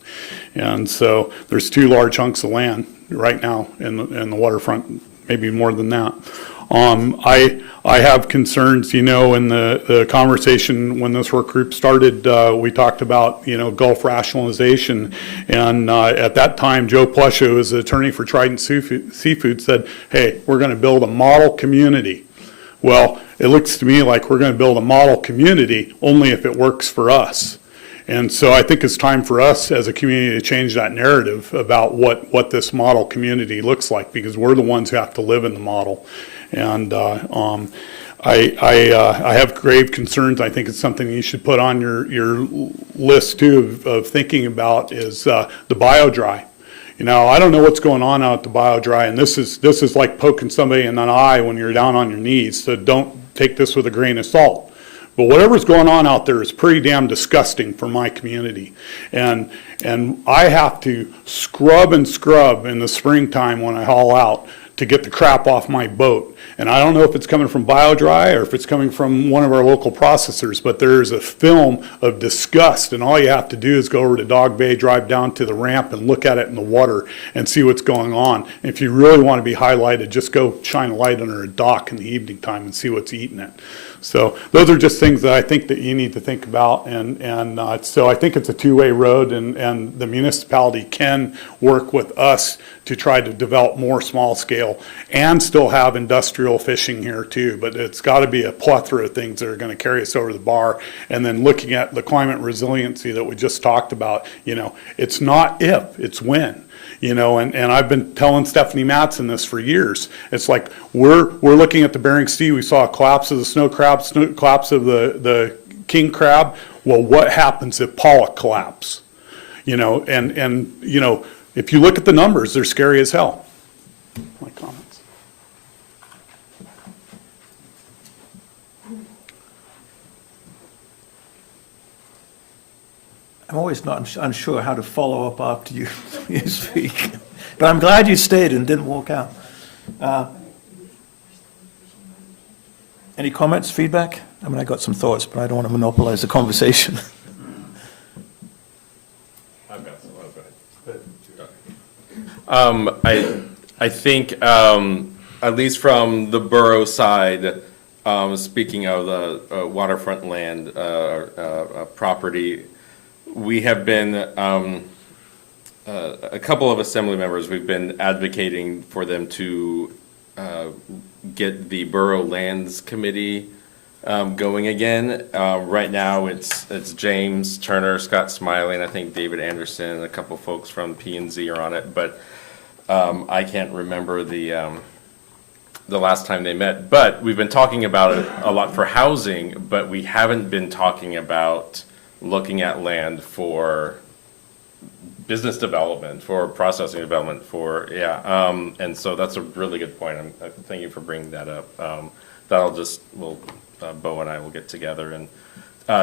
And so there's 2 large chunks of land right now in the waterfront, maybe more than that. I have concerns, in the conversation when this work group started, we talked about, Gulf rationalization. And at that time, Joe Plusho, who was the attorney for Trident Seafood, said, hey, we're going to build a model community. Well, it looks to me like we're going to build a model community only if it works for us. And so I think it's time for us as a community to change that narrative about what this model community looks like, because we're the ones who have to live in the model. And I have grave concerns. I think it's something you should put on your list too of thinking about is the bio-dry. You know, I don't know what's going on out at the bio-dry, and this is like poking somebody in an eye when you're down on your knees, so don't take this with a grain of salt. But whatever's going on out there is pretty damn disgusting for my community. And I have to scrub and scrub in the springtime when I haul out to get the crap off my boat. And I don't know if it's coming from bio-dry or if it's coming from one of our local processors, but there's a film of disgust, and all you have to do is go over to Dog Bay, drive down to the ramp and look at it in the water and see what's going on. And if you really want to be highlighted, just go shine a light under a dock in the evening time and see what's eating it. So those are just things that I think that you need to think about, and so I think it's a two-way road, and the municipality can work with us to try to develop more small scale and still have industrial fishing here too, but it's got to be a plethora of things that are going to carry us over the bar. And then looking at the climate resiliency that we just talked about, you know, it's not if, it's when. You know, and I've been telling Stephanie Matson this for years. It's like we're looking at the Bering Sea. We saw a collapse of the snow crab, collapse of the king crab. Well, what happens if pollock collapse? You know, and you know, if you look at the numbers, they're scary as hell. My comments. I'm always not unsure how to follow up after you speak, but I'm glad you stayed and didn't walk out. Any comments, feedback? I mean, I got some thoughts, but I don't want to monopolize the conversation. I've got some. I think, at least from the borough side, speaking of the waterfront land property, we have been, a couple of assembly members, we've been advocating for them to get the Borough Lands Committee going again. Right now, it's James Turner, Scott Smiley, and I think David Anderson, and a couple folks from P&Z are on it, but I can't remember the last time they met. But we've been talking about it a lot for housing, but we haven't been talking about looking at land for business development, for processing development, and so that's a really good point. Thank you for bringing that up. Bo and I will get together and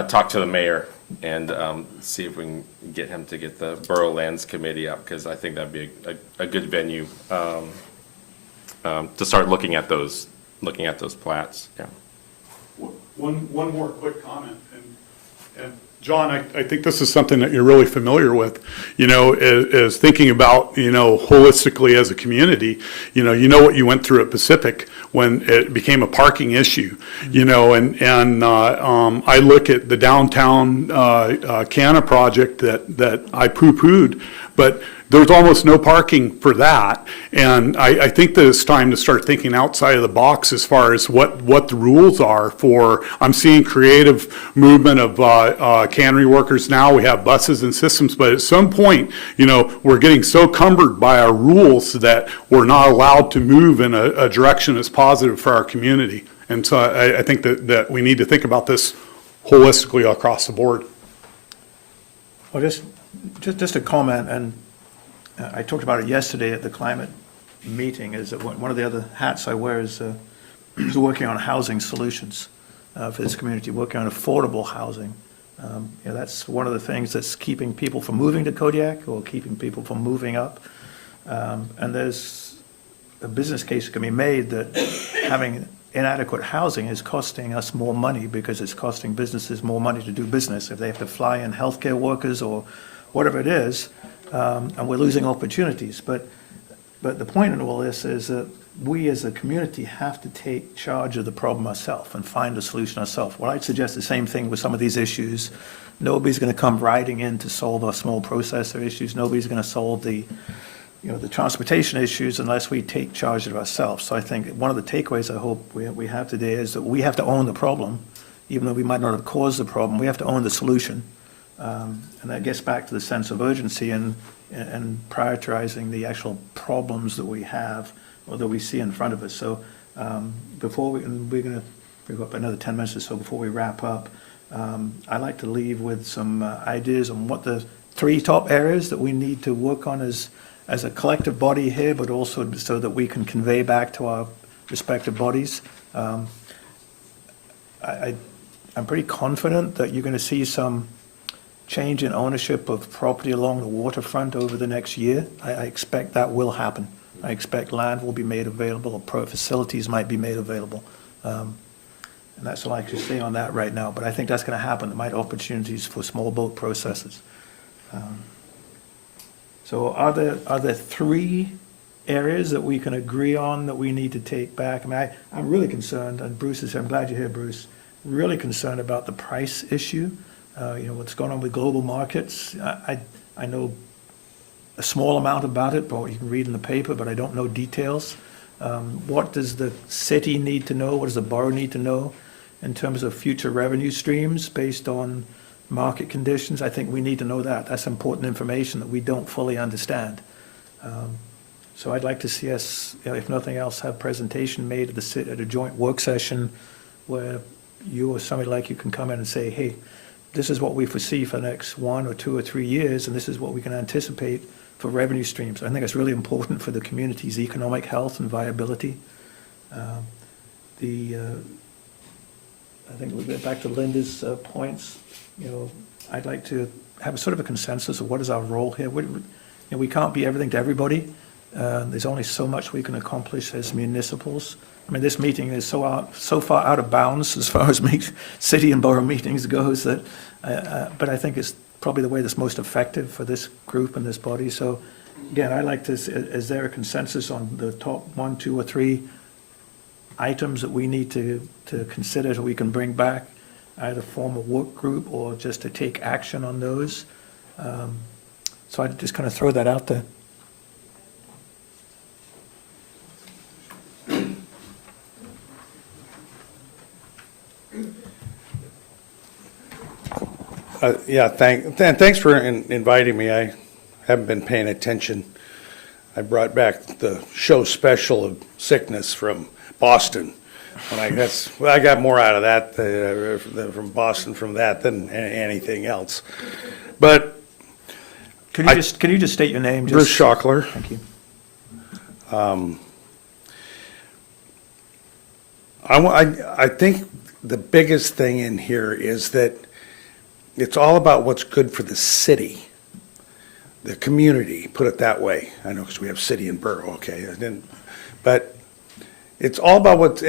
talk to the mayor and see if we can get him to get the Borough Lands Committee up, because I think that'd be a good venue to start looking at those plats. Yeah. One more quick comment, and John, I think this is something that you're really familiar with, you know, is thinking about, you know, holistically as a community. You know what you went through at Pacific when it became a parking issue, you know, and I look at the downtown Canna project that I poo-pooed, but there's almost no parking for that. And I think that it's time to start thinking outside of the box as far as what the rules are for. I'm seeing creative movement of cannery workers now. We have buses and systems, but at some point, you know, we're getting so cumbered by our rules that we're not allowed to move in a direction that's positive for our community. And so I think that we need to think about this holistically across the board. Well, just a comment, and I talked about it yesterday at the climate meeting, is that one of the other hats I wear is working on housing solutions for this community, working on affordable housing. You know, that's one of the things that's keeping people from moving to Kodiak or keeping people from moving up. And there's a business case that can be made that having inadequate housing is costing us more money, because it's costing businesses more money to do business. If they have to fly in healthcare workers or whatever it is, and we're losing opportunities. But the point in all this is that we as a community have to take charge of the problem ourselves and find a solution ourselves. Well, I'd suggest the same thing with some of these issues. Nobody's going to come riding in to solve our small processor issues. Nobody's going to solve the transportation issues unless we take charge of ourselves. So I think one of the takeaways I hope we have today is that we have to own the problem, even though we might not have caused the problem. We have to own the solution. And that gets back to the sense of urgency and prioritizing the actual problems that we have or that we see in front of us. So we're going to we've got another 10 minutes or so before we wrap up. I'd like to leave with some ideas on what the 3 top areas that we need to work on as a collective body here, but also so that we can convey back to our respective bodies. I'm pretty confident that you're going to see some change in ownership of property along the waterfront over the next year. I expect that will happen. I expect land will be made available, or facilities might be made available. And that's all I can say on that right now, but I think that's going to happen. There might be opportunities for small boat processors. So are there 3 areas that we can agree on that we need to take back? I mean, I'm really concerned, and Bruce is here, I'm glad you're here, Bruce, really concerned about the price issue. What's going on with global markets. I know a small amount about it, but you can read in the paper, but I don't know details. What does the city need to know? What does the borough need to know in terms of future revenue streams based on market conditions? I think we need to know that. That's important information that we don't fully understand. So I'd like to see us, if nothing else, have presentation made at a joint work session where you or somebody like you can come in and say, hey, this is what we foresee for the next 1 or 2 or 3 years, and this is what we can anticipate for revenue streams. I think it's really important for the community's economic health and viability. I think we'll get back to Linda's points. I'd like to have a sort of a consensus of what is our role here. We can't be everything to everybody. There's only so much we can accomplish as municipals. I mean, this meeting is so far out of bounds as far as city and borough meetings goes that, but I think it's probably the way that's most effective for this group and this body. So again, I'd like to, is there a consensus on the top 1, 2, or 3 items that we need to consider so we can bring back, either form a work group or just to take action on those? So I'd just kind of throw that out there. Yeah, thanks for inviting me. I haven't been paying attention. I brought back the show special of sickness from Boston. I got more out of that from Boston from that than anything else. But Can you just state your name? Bruce Schockler. Thank you. I think the biggest thing in here is that it's all about what's good for the city, the community, put it that way. I know because we have city and borough, okay. But it's all about what's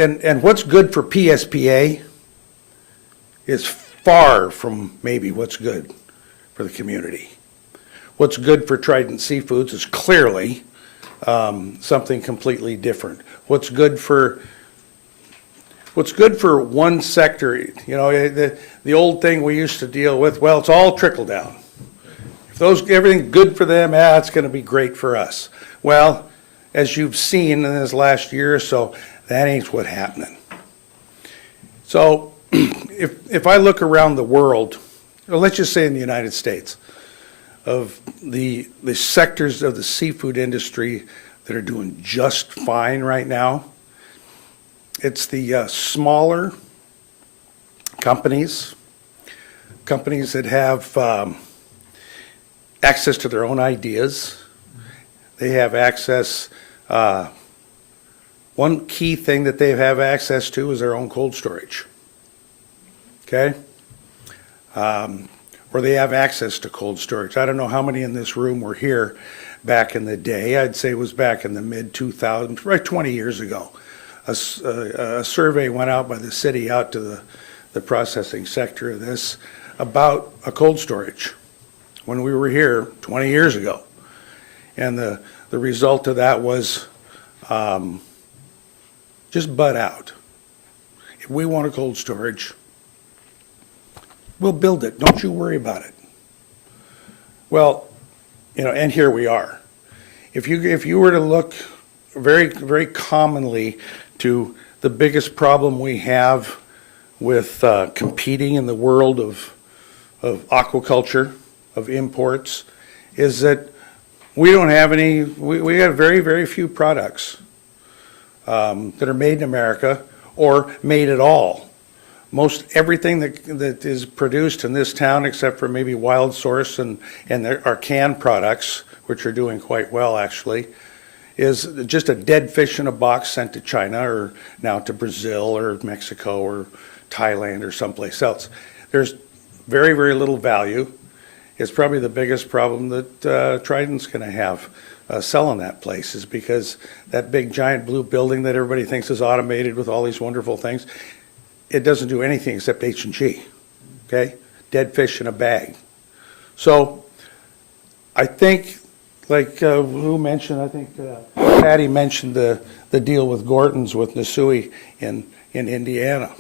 good for PSPA is far from maybe what's good for the community. What's good for Trident Seafoods is clearly something completely different. What's good for one sector, the old thing we used to deal with, well, it's all trickle down. If everything's good for them, it's going to be great for us. Well, as you've seen in this last year or so, that ain't what's happening. So if I look around the world, or let's just say in the United States, of the sectors of the seafood industry that are doing just fine right now, it's the smaller companies that have access to their own ideas. They have access, one key thing that they have access to is their own cold storage. Okay? Or they have access to cold storage. I don't know how many in this room were here back in the day. I'd say it was back in the mid-2000s, right 20 years ago. A survey went out by the city out to the processing sector of this about a cold storage when we were here 20 years ago. And the result of that was just butt out. If we want a cold storage, we'll build it. Don't you worry about it. Well, and here we are. If you were to look very, very commonly to the biggest problem we have with competing in the world of aquaculture, of imports, is that we don't have any, we have very, very few products that are made in America or made at all most everything that is produced in this town, except for maybe Wild Source and our canned products, which are doing quite well actually, is just a dead fish in a box sent to China or now to Brazil or Mexico or Thailand or someplace else. There's very, very little value. It's probably the biggest problem that Trident's going to have selling that place, is because that big giant blue building that everybody thinks is automated with all these wonderful things, it doesn't do anything except H&G, okay? Dead fish in a bag. So I think, like who mentioned, I think Patty mentioned the deal with Gorton's with Nisui in Indiana.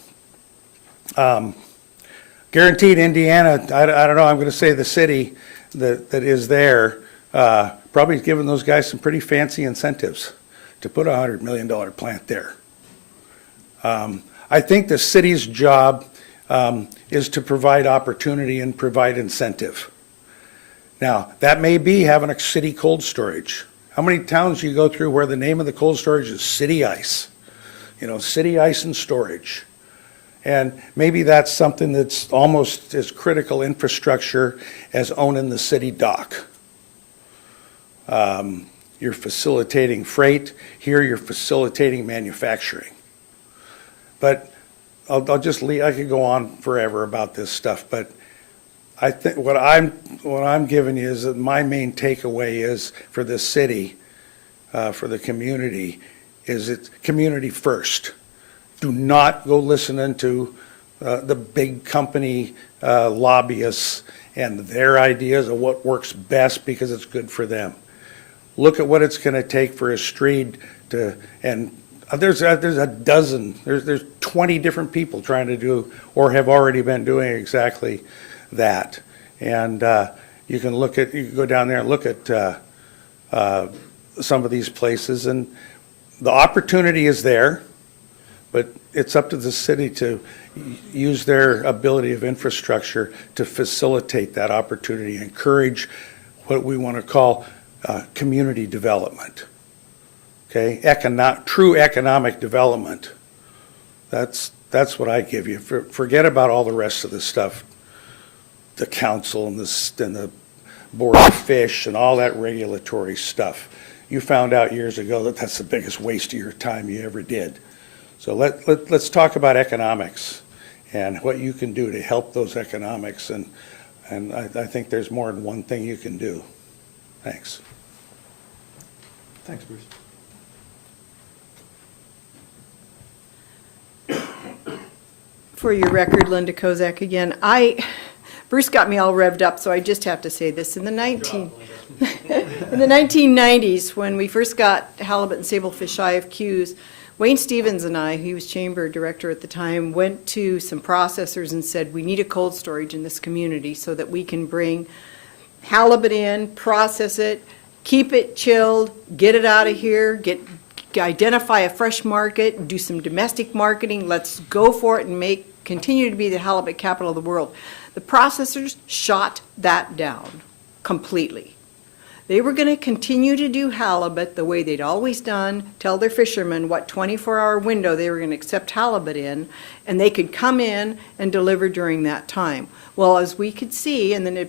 Guaranteed Indiana, I don't know, I'm going to say the city that is there probably giving those guys some pretty fancy incentives to put a $100 million plant there. I think the city's job is to provide opportunity and provide incentive. Now, that may be having a city cold storage. How many towns do you go through where the name of the cold storage is City Ice? You know, City Ice and Storage. And maybe that's something that's almost as critical infrastructure as owning the city dock. You're facilitating freight. Here you're facilitating manufacturing. But I'll just leave, I could go on forever about this stuff, but I think what I'm giving you is that my main takeaway is for this city, for the community, is it's community first. Do not go listening to the big company lobbyists and their ideas of what works best because it's good for them. Look at what it's going to take for a street to, and there's a dozen, there's 20 different people trying to do or have already been doing exactly that. And you can go down there and look at some of these places, and the opportunity is there, but it's up to the city to use their ability of infrastructure to facilitate that opportunity, encourage what we want to call community development. Okay, true economic development. That's what I give you. Forget about all the rest of the stuff, the council and the Board of Fish and all that regulatory stuff. You found out years ago that that's the biggest waste of your time you ever did. So let's talk about economics and what you can do to help those economics. And I think there's more than one thing you can do. Thanks. Thanks, Bruce. For your record, Linda Kozak again. Bruce got me all revved up, so I just have to say this. In the 1990s, when we first got halibut and sablefish IFQs, Wayne Stevens and I, he was chamber director at the time, went to some processors and said, we need a cold storage in this community so that we can bring halibut in, process it, keep it chilled, get it out of here, identify a fresh market, do some domestic marketing, let's go for it and continue to be the halibut capital of the world. The processors shot that down completely. They were going to continue to do halibut the way they'd always done, tell their fishermen what 24-hour window they were going to accept halibut in, and they could come in and deliver during that time. Well, as we could see, and then the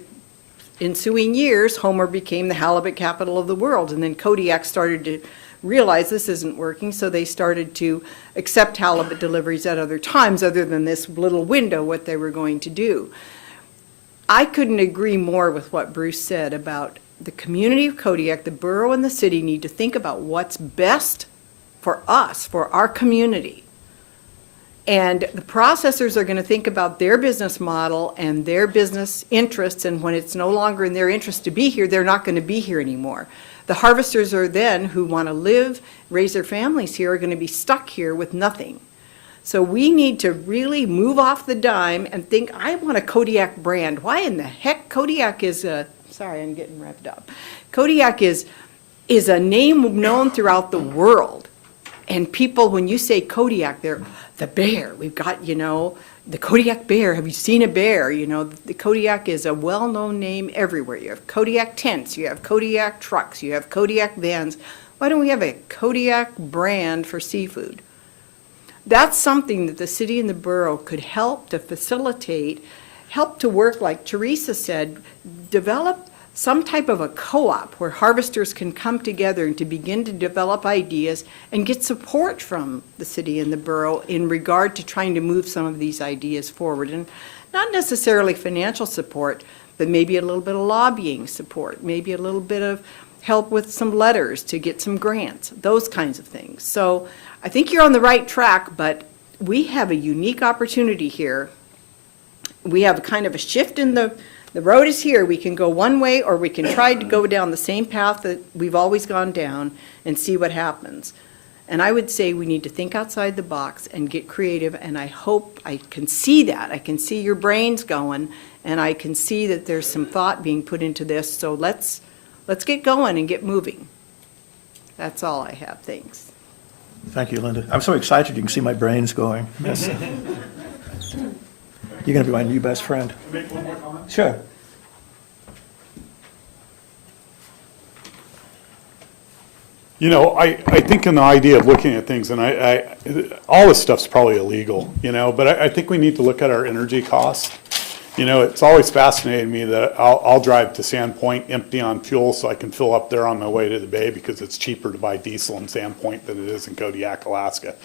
ensuing years, Homer became the halibut capital of the world, and then Kodiak started to realize this isn't working, so they started to accept halibut deliveries at other times other than this little window, what they were going to do. I couldn't agree more with what Bruce said about the community of Kodiak. The borough and the city need to think about what's best for us, for our community. And the processors are going to think about their business model and their business interests, and when it's no longer in their interest to be here, they're not going to be here anymore. The harvesters are then, who want to live, raise their families here, are going to be stuck here with nothing. So we need to really move off the dime and think, I want a Kodiak brand. Why in the heck Kodiak is a, sorry, I'm getting revved up. Kodiak is a name known throughout the world. And people, when you say Kodiak, they're the bear. We've got, the Kodiak bear. Have you seen a bear? The Kodiak is a well-known name everywhere. You have Kodiak tents, you have Kodiak trucks, you have Kodiak vans. Why don't we have a Kodiak brand for seafood? that's something that the city and the borough could help to facilitate, help to work, like Teresa said, develop some type of a co-op where harvesters can come together and to begin to develop ideas and get support from the city and the borough in regard to trying to move some of these ideas forward. And not necessarily financial support, but maybe a little bit of lobbying support, maybe a little bit of help with some letters to get some grants, those kinds of things. So I think you're on the right track, but we have a unique opportunity here. We have kind of a shift in the road is here. We can go one way, or we can try to go down the same path that we've always gone down and see what happens. And I would say we need to think outside the box and get creative, and I hope I can see that. I can see your brains going, and I can see that there's some thought being put into this. So let's get going and get moving. That's all I have. Thanks. Thank you, Linda. I'm so excited you can see my brains going. Yes. You're going to be my new best friend. Make one more comment? Sure. You know, I think in the idea of looking at things, and all this stuff's probably illegal, you know, but I think we need to look at our energy costs. You know, it's always fascinated me that I'll drive to Sandpoint empty on fuel so I can fill up there on my way to the bay because it's cheaper to buy diesel in Sandpoint than it is in Kodiak, Alaska.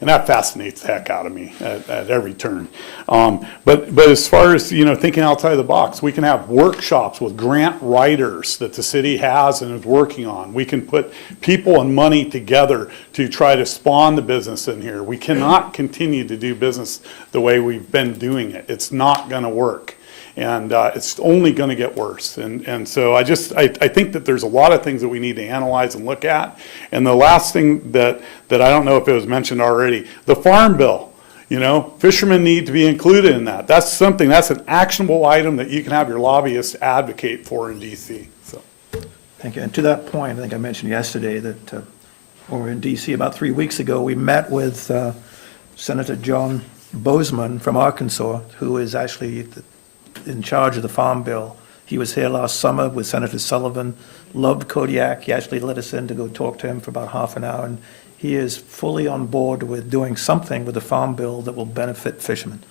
And that fascinates the heck out of me at every turn. But as far as, you know, thinking outside the box, we can have workshops with grant writers that the city has and is working on. We can put people and money together to try to spawn the business in here. We cannot continue to do business the way we've been doing it. It's not going to work. And it's only going to get worse. And so I think that there's a lot of things that we need to analyze and look at. And the last thing that I don't know if it was mentioned already, the farm bill. You know, fishermen need to be included in that. That's an actionable item that you can have your lobbyists advocate for in DC. So. Thank you. And to that point, I think I mentioned yesterday that when we were in D.C. about 3 weeks ago, we met with Senator John Bozeman from Arkansas, who is actually in charge of the Farm Bill. He was here last summer with Senator Sullivan, loved Kodiak. He actually let us in to go talk to him for about half an hour, and he is fully on board with doing something with the Farm Bill that will benefit fishermen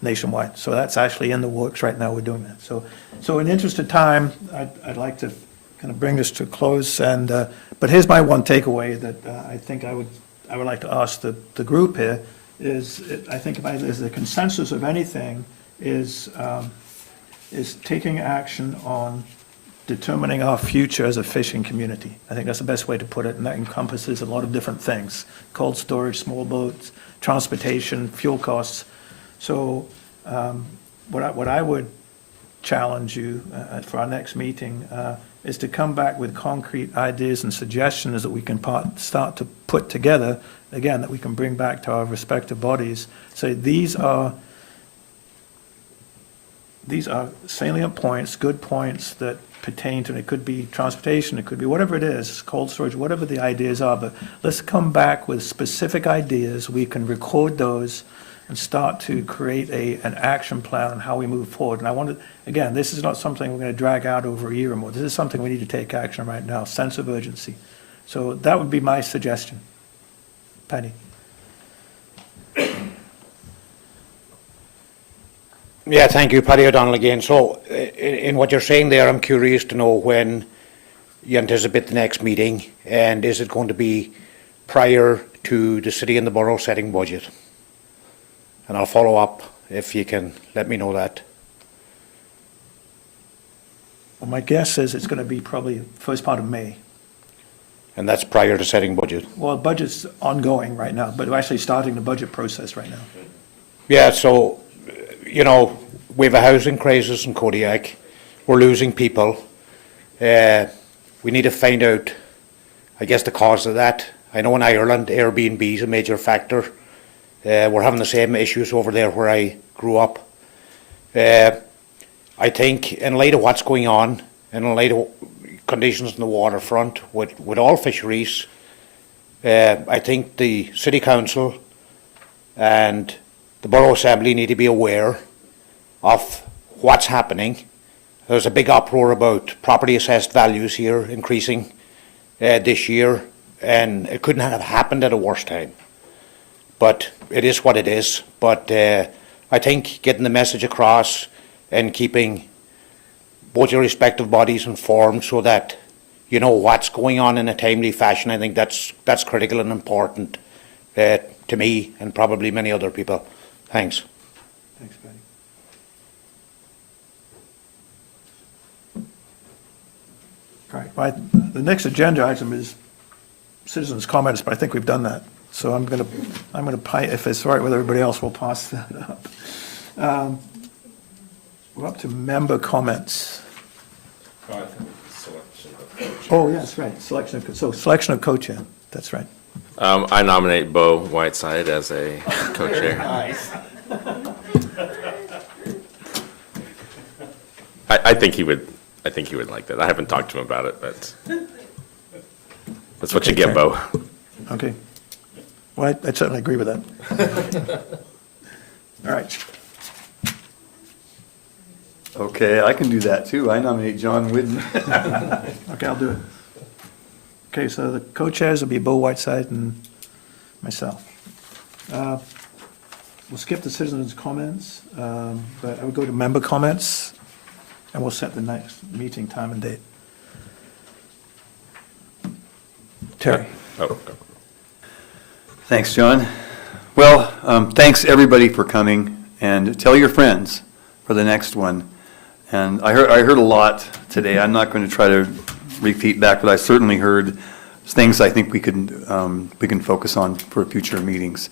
nationwide. So that's actually in the works right now. We're doing that. So in the interest of time, I'd like to kind of bring this to a close. And but here's my one takeaway that I think I would like to ask the group here is I think if there's a consensus of anything is taking action on determining our future as a fishing community. I think that's the best way to put it, and that encompasses a lot of different things: cold storage, small boats, transportation, fuel costs. So what I would challenge you for our next meeting is to come back with concrete ideas and suggestions that we can start to put together, again, that we can bring back to our respective bodies. So these are salient points, good points that pertain to, it could be transportation, it could be whatever it is, cold storage, whatever the ideas are, but let's come back with specific ideas. We can record those and start to create an action plan on how we move forward. And I want to, again, this is not something we're going to drag out over a year or more. This is something we need to take action right now, sense of urgency. So that would be my suggestion. Patty? Yeah, thank you, Paddy O'Donnell again. So in what you're saying there, I'm curious to know when you anticipate the next meeting, and is it going to be prior to the city and the borough setting budget? And I'll follow up if you can let me know that. Well, my guess is it's going to be probably first part of May. And that's prior to setting budget? Well, budget's ongoing right now, but we're actually starting the budget process right now. Yeah, so, you know, we have a housing crisis in Kodiak. We're losing people. We need to find out, I guess, the cause of that. I know in Ireland, Airbnb is a major factor. We're having the same issues over there where I grew up. I think in light of what's going on, and in light of conditions in the waterfront with all fisheries, I think the City Council and the Borough Assembly need to be aware of what's happening. There's a big uproar about property assessed values here increasing this year, and it couldn't have happened at a worse time. but it is what it is. But I think getting the message across and keeping both your respective bodies informed so that you know what's going on in a timely fashion, I think that's critical and important to me and probably many other people. Thanks. Thanks, Patty. All right, the next agenda item is citizens' comments, but I think we've done that. So I'm gonna, if it's all right with everybody else, we'll pass that up. We're up to member comments. Oh, yeah, that's right, selection of co-chair, that's right. I nominate Bo Whiteside as a co-chair. I think he would like that. I haven't talked to him about it, but that's what you get, Bo. Okay. Well, I certainly agree with that. All right. Okay, I can do that too. I nominate John Whidden. Okay, I'll do it. Okay, so the co-chairs will be Bo Whiteside and myself. We'll skip the citizens' comments, but I will go to member comments, and we'll set the next meeting time and date. Terry? Oh, Thanks, John. Well, thanks everybody for coming, and tell your friends for the next one. And I heard a lot today. I'm not going to try to repeat back, but I certainly heard things I think we can focus on for future meetings.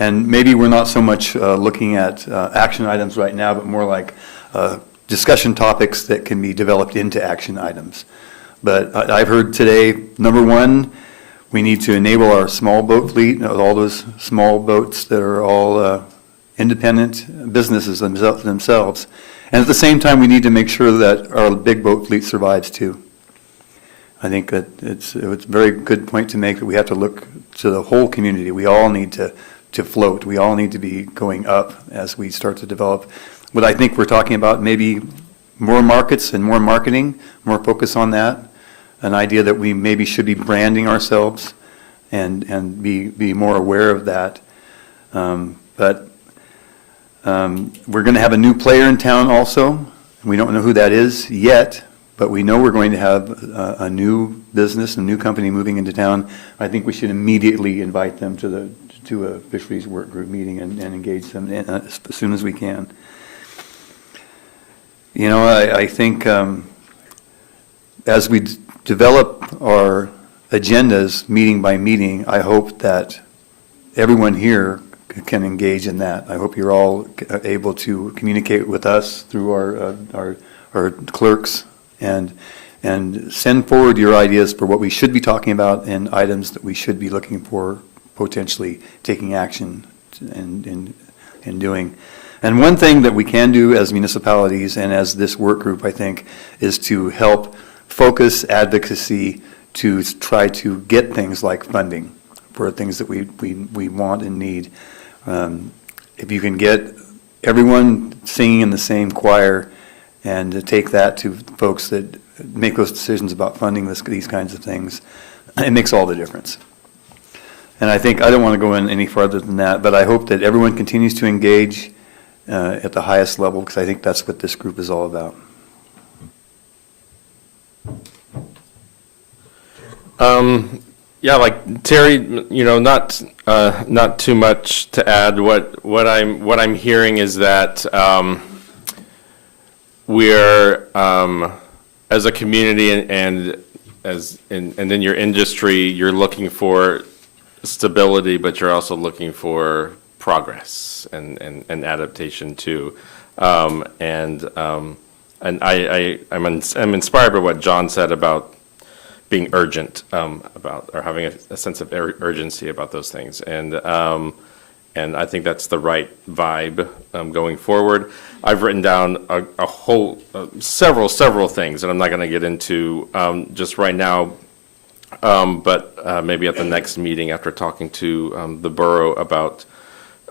And maybe we're not so much looking at action items right now, but more like discussion topics that can be developed into action items. But I've heard today, number one, we need to enable our small boat fleet, all those small boats that are all independent businesses themselves. And at the same time, we need to make sure that our big boat fleet survives too. I think that it's a very good point to make that we have to look to the whole community. We all need to float. We all need to be going up as we start to develop. What I think we're talking about, maybe more markets and more marketing, more focus on that. An idea that we maybe should be branding ourselves and be more aware of that. But we're going to have a new player in town also. We don't know who that is yet, but we know we're going to have a new business, a new company moving into town. I think we should immediately invite them to a fisheries work group meeting and engage them as soon as we can. You know, I think as we develop our agendas meeting by meeting, I hope that everyone here can engage in that. I hope you're all able to communicate with us through our clerks and send forward your ideas for what we should be talking about and items that we should be looking for potentially taking action and doing. And one thing that we can do as municipalities and as this work group, I think, is to help focus advocacy to try to get things like funding for things that we want and need. If you can get everyone singing in the same choir and to take that to folks that make those decisions about funding these kinds of things, it makes all the difference. And I think, I don't want to go in any further than that, but I hope that everyone continues to engage at the highest level, because I think that's what this group is all about. Yeah, like Terry, you know, not too much to add. What I'm hearing is that we're as a community and in your industry, you're looking for stability, but you're also looking for progress and adaptation too. And I'm inspired by what John said about being urgent about, or having a sense of urgency about those things. And I think that's the right vibe going forward. I've written down a whole, several things, and I'm not going to get into just right now, but maybe at the next meeting after talking to the borough about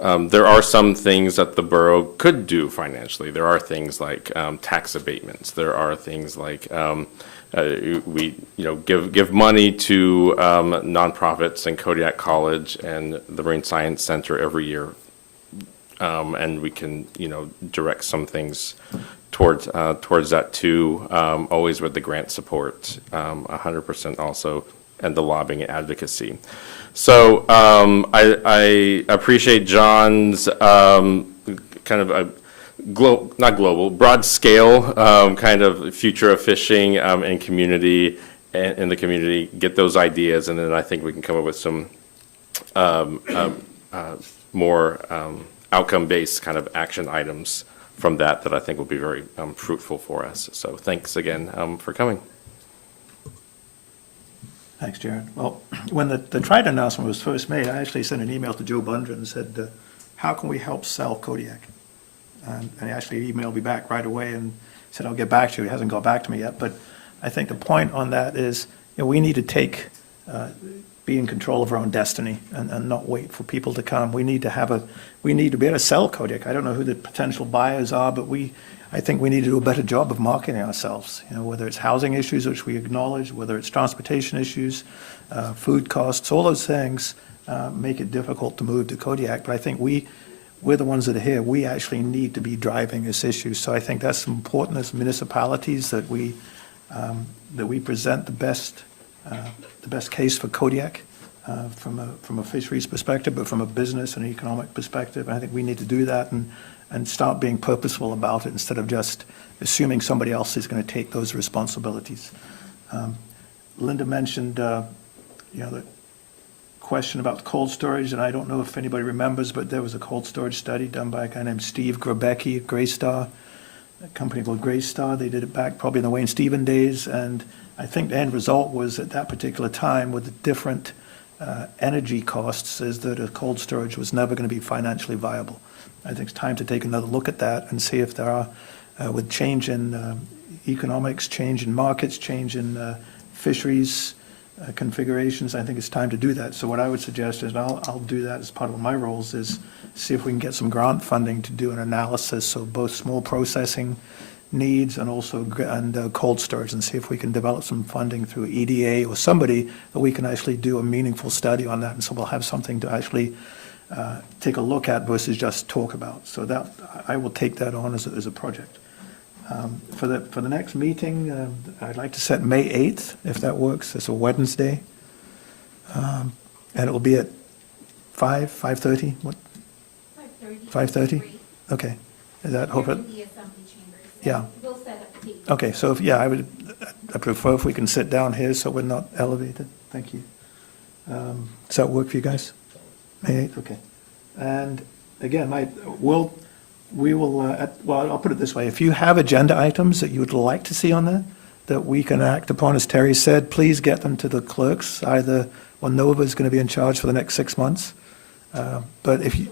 there are some things that the borough could do financially. There are things like tax abatements. There are things like we, give money to nonprofits and Kodiak College and the Marine Science Center every year. And we can, direct some things towards that too, always with the grant support, 100% also, and the lobbying and advocacy. So I appreciate John's kind of a broad scale kind of future of fishing and community in the community. Get those ideas, and then I think we can come up with some more outcome-based kind of action items from that I think will be very fruitful for us. So thanks again for coming. Thanks, Jared. Well, when the trade announcement was first made, I actually sent an email to Joe Bundren and said, how can we help sell Kodiak? And he actually emailed me back right away and said, I'll get back to you. He hasn't got back to me yet. But I think the point on that is, we need to be in control of our own destiny and not wait for people to come. We need to be able to sell Kodiak. I don't know who the potential buyers are, but I think we need to do a better job of marketing ourselves, whether it's housing issues, which we acknowledge, whether it's transportation issues, food costs, all those things make it difficult to move to Kodiak. But I think we're the ones that are here. We actually need to be driving this issue. So I think that's important as municipalities that we present the best case for Kodiak from a fisheries perspective, but from a business and economic perspective. And I think we need to do that and start being purposeful about it instead of just assuming somebody else is going to take those responsibilities. Linda mentioned, the question about cold storage, and I don't know if anybody remembers, but there was a cold storage study done by a guy named Steve Grabecki at Greystar, a company called Greystar. They did it back probably in the Wayne Stephen days, and I think the end result was at that particular time with the different energy costs is that a cold storage was never going to be financially viable. I think it's time to take another look at that and see if there are, with change in economics, change in markets, change in fisheries configurations, I think it's time to do that. So what I would suggest is, and I'll do that as part of my roles, is see if we can get some grant funding to do an analysis of both small processing needs and also cold storage, and see if we can develop some funding through EDA or somebody that we can actually do a meaningful study on that. And so we'll have something to actually take a look at versus just talk about. So that I will take that on as a project. For the next meeting, I'd like to set May 8th, if that works. It's a Wednesday. And it will be at 5:30? What? 5:30? Okay. Is that, hope it? Yeah. We'll set up a date. Okay, so I prefer if we can sit down here so we're not elevated. Thank you. Does that work for you guys? May 8th, okay. And again, I'll put it this way. If you have agenda items that you would like to see on there that we can act upon, as Terry said, please get them to the clerks. Nova is going to be in charge for the next 6 months. But if you,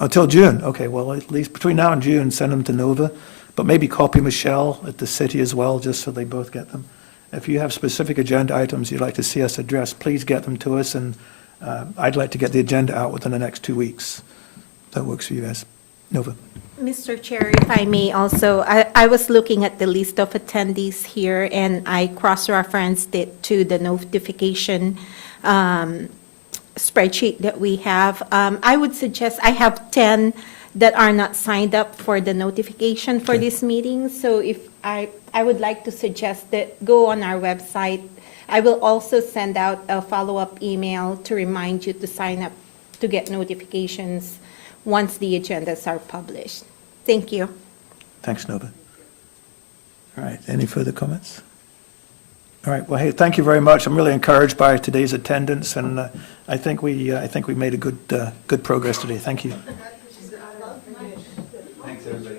until June, okay, well, at least between now and June, send them to Nova. But maybe copy Michelle at the city as well, just so they both get them. If you have specific agenda items you'd like to see us address, please get them to us, and I'd like to get the agenda out within the next 2 weeks. That works for you guys. Nova. Mr. Chair, if I may also, I was looking at the list of attendees here, and I cross-referenced it to the notification spreadsheet that we have. I would suggest, I have 10 that are not signed up for the notification for this meeting. So if I would like to suggest that go on our website. I will also send out a follow-up email to remind you to sign up to get notifications once the agendas are published. Thank you. Thanks, Nova. All right, any further comments? All right, well, hey, thank you very much. I'm really encouraged by today's attendance, and I think we made a good progress today. Thank you. Thanks, everybody.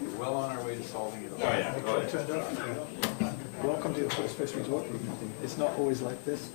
We're well on our way to solving it all. Welcome to your first Fisheries Work Group meeting. It's not always like this.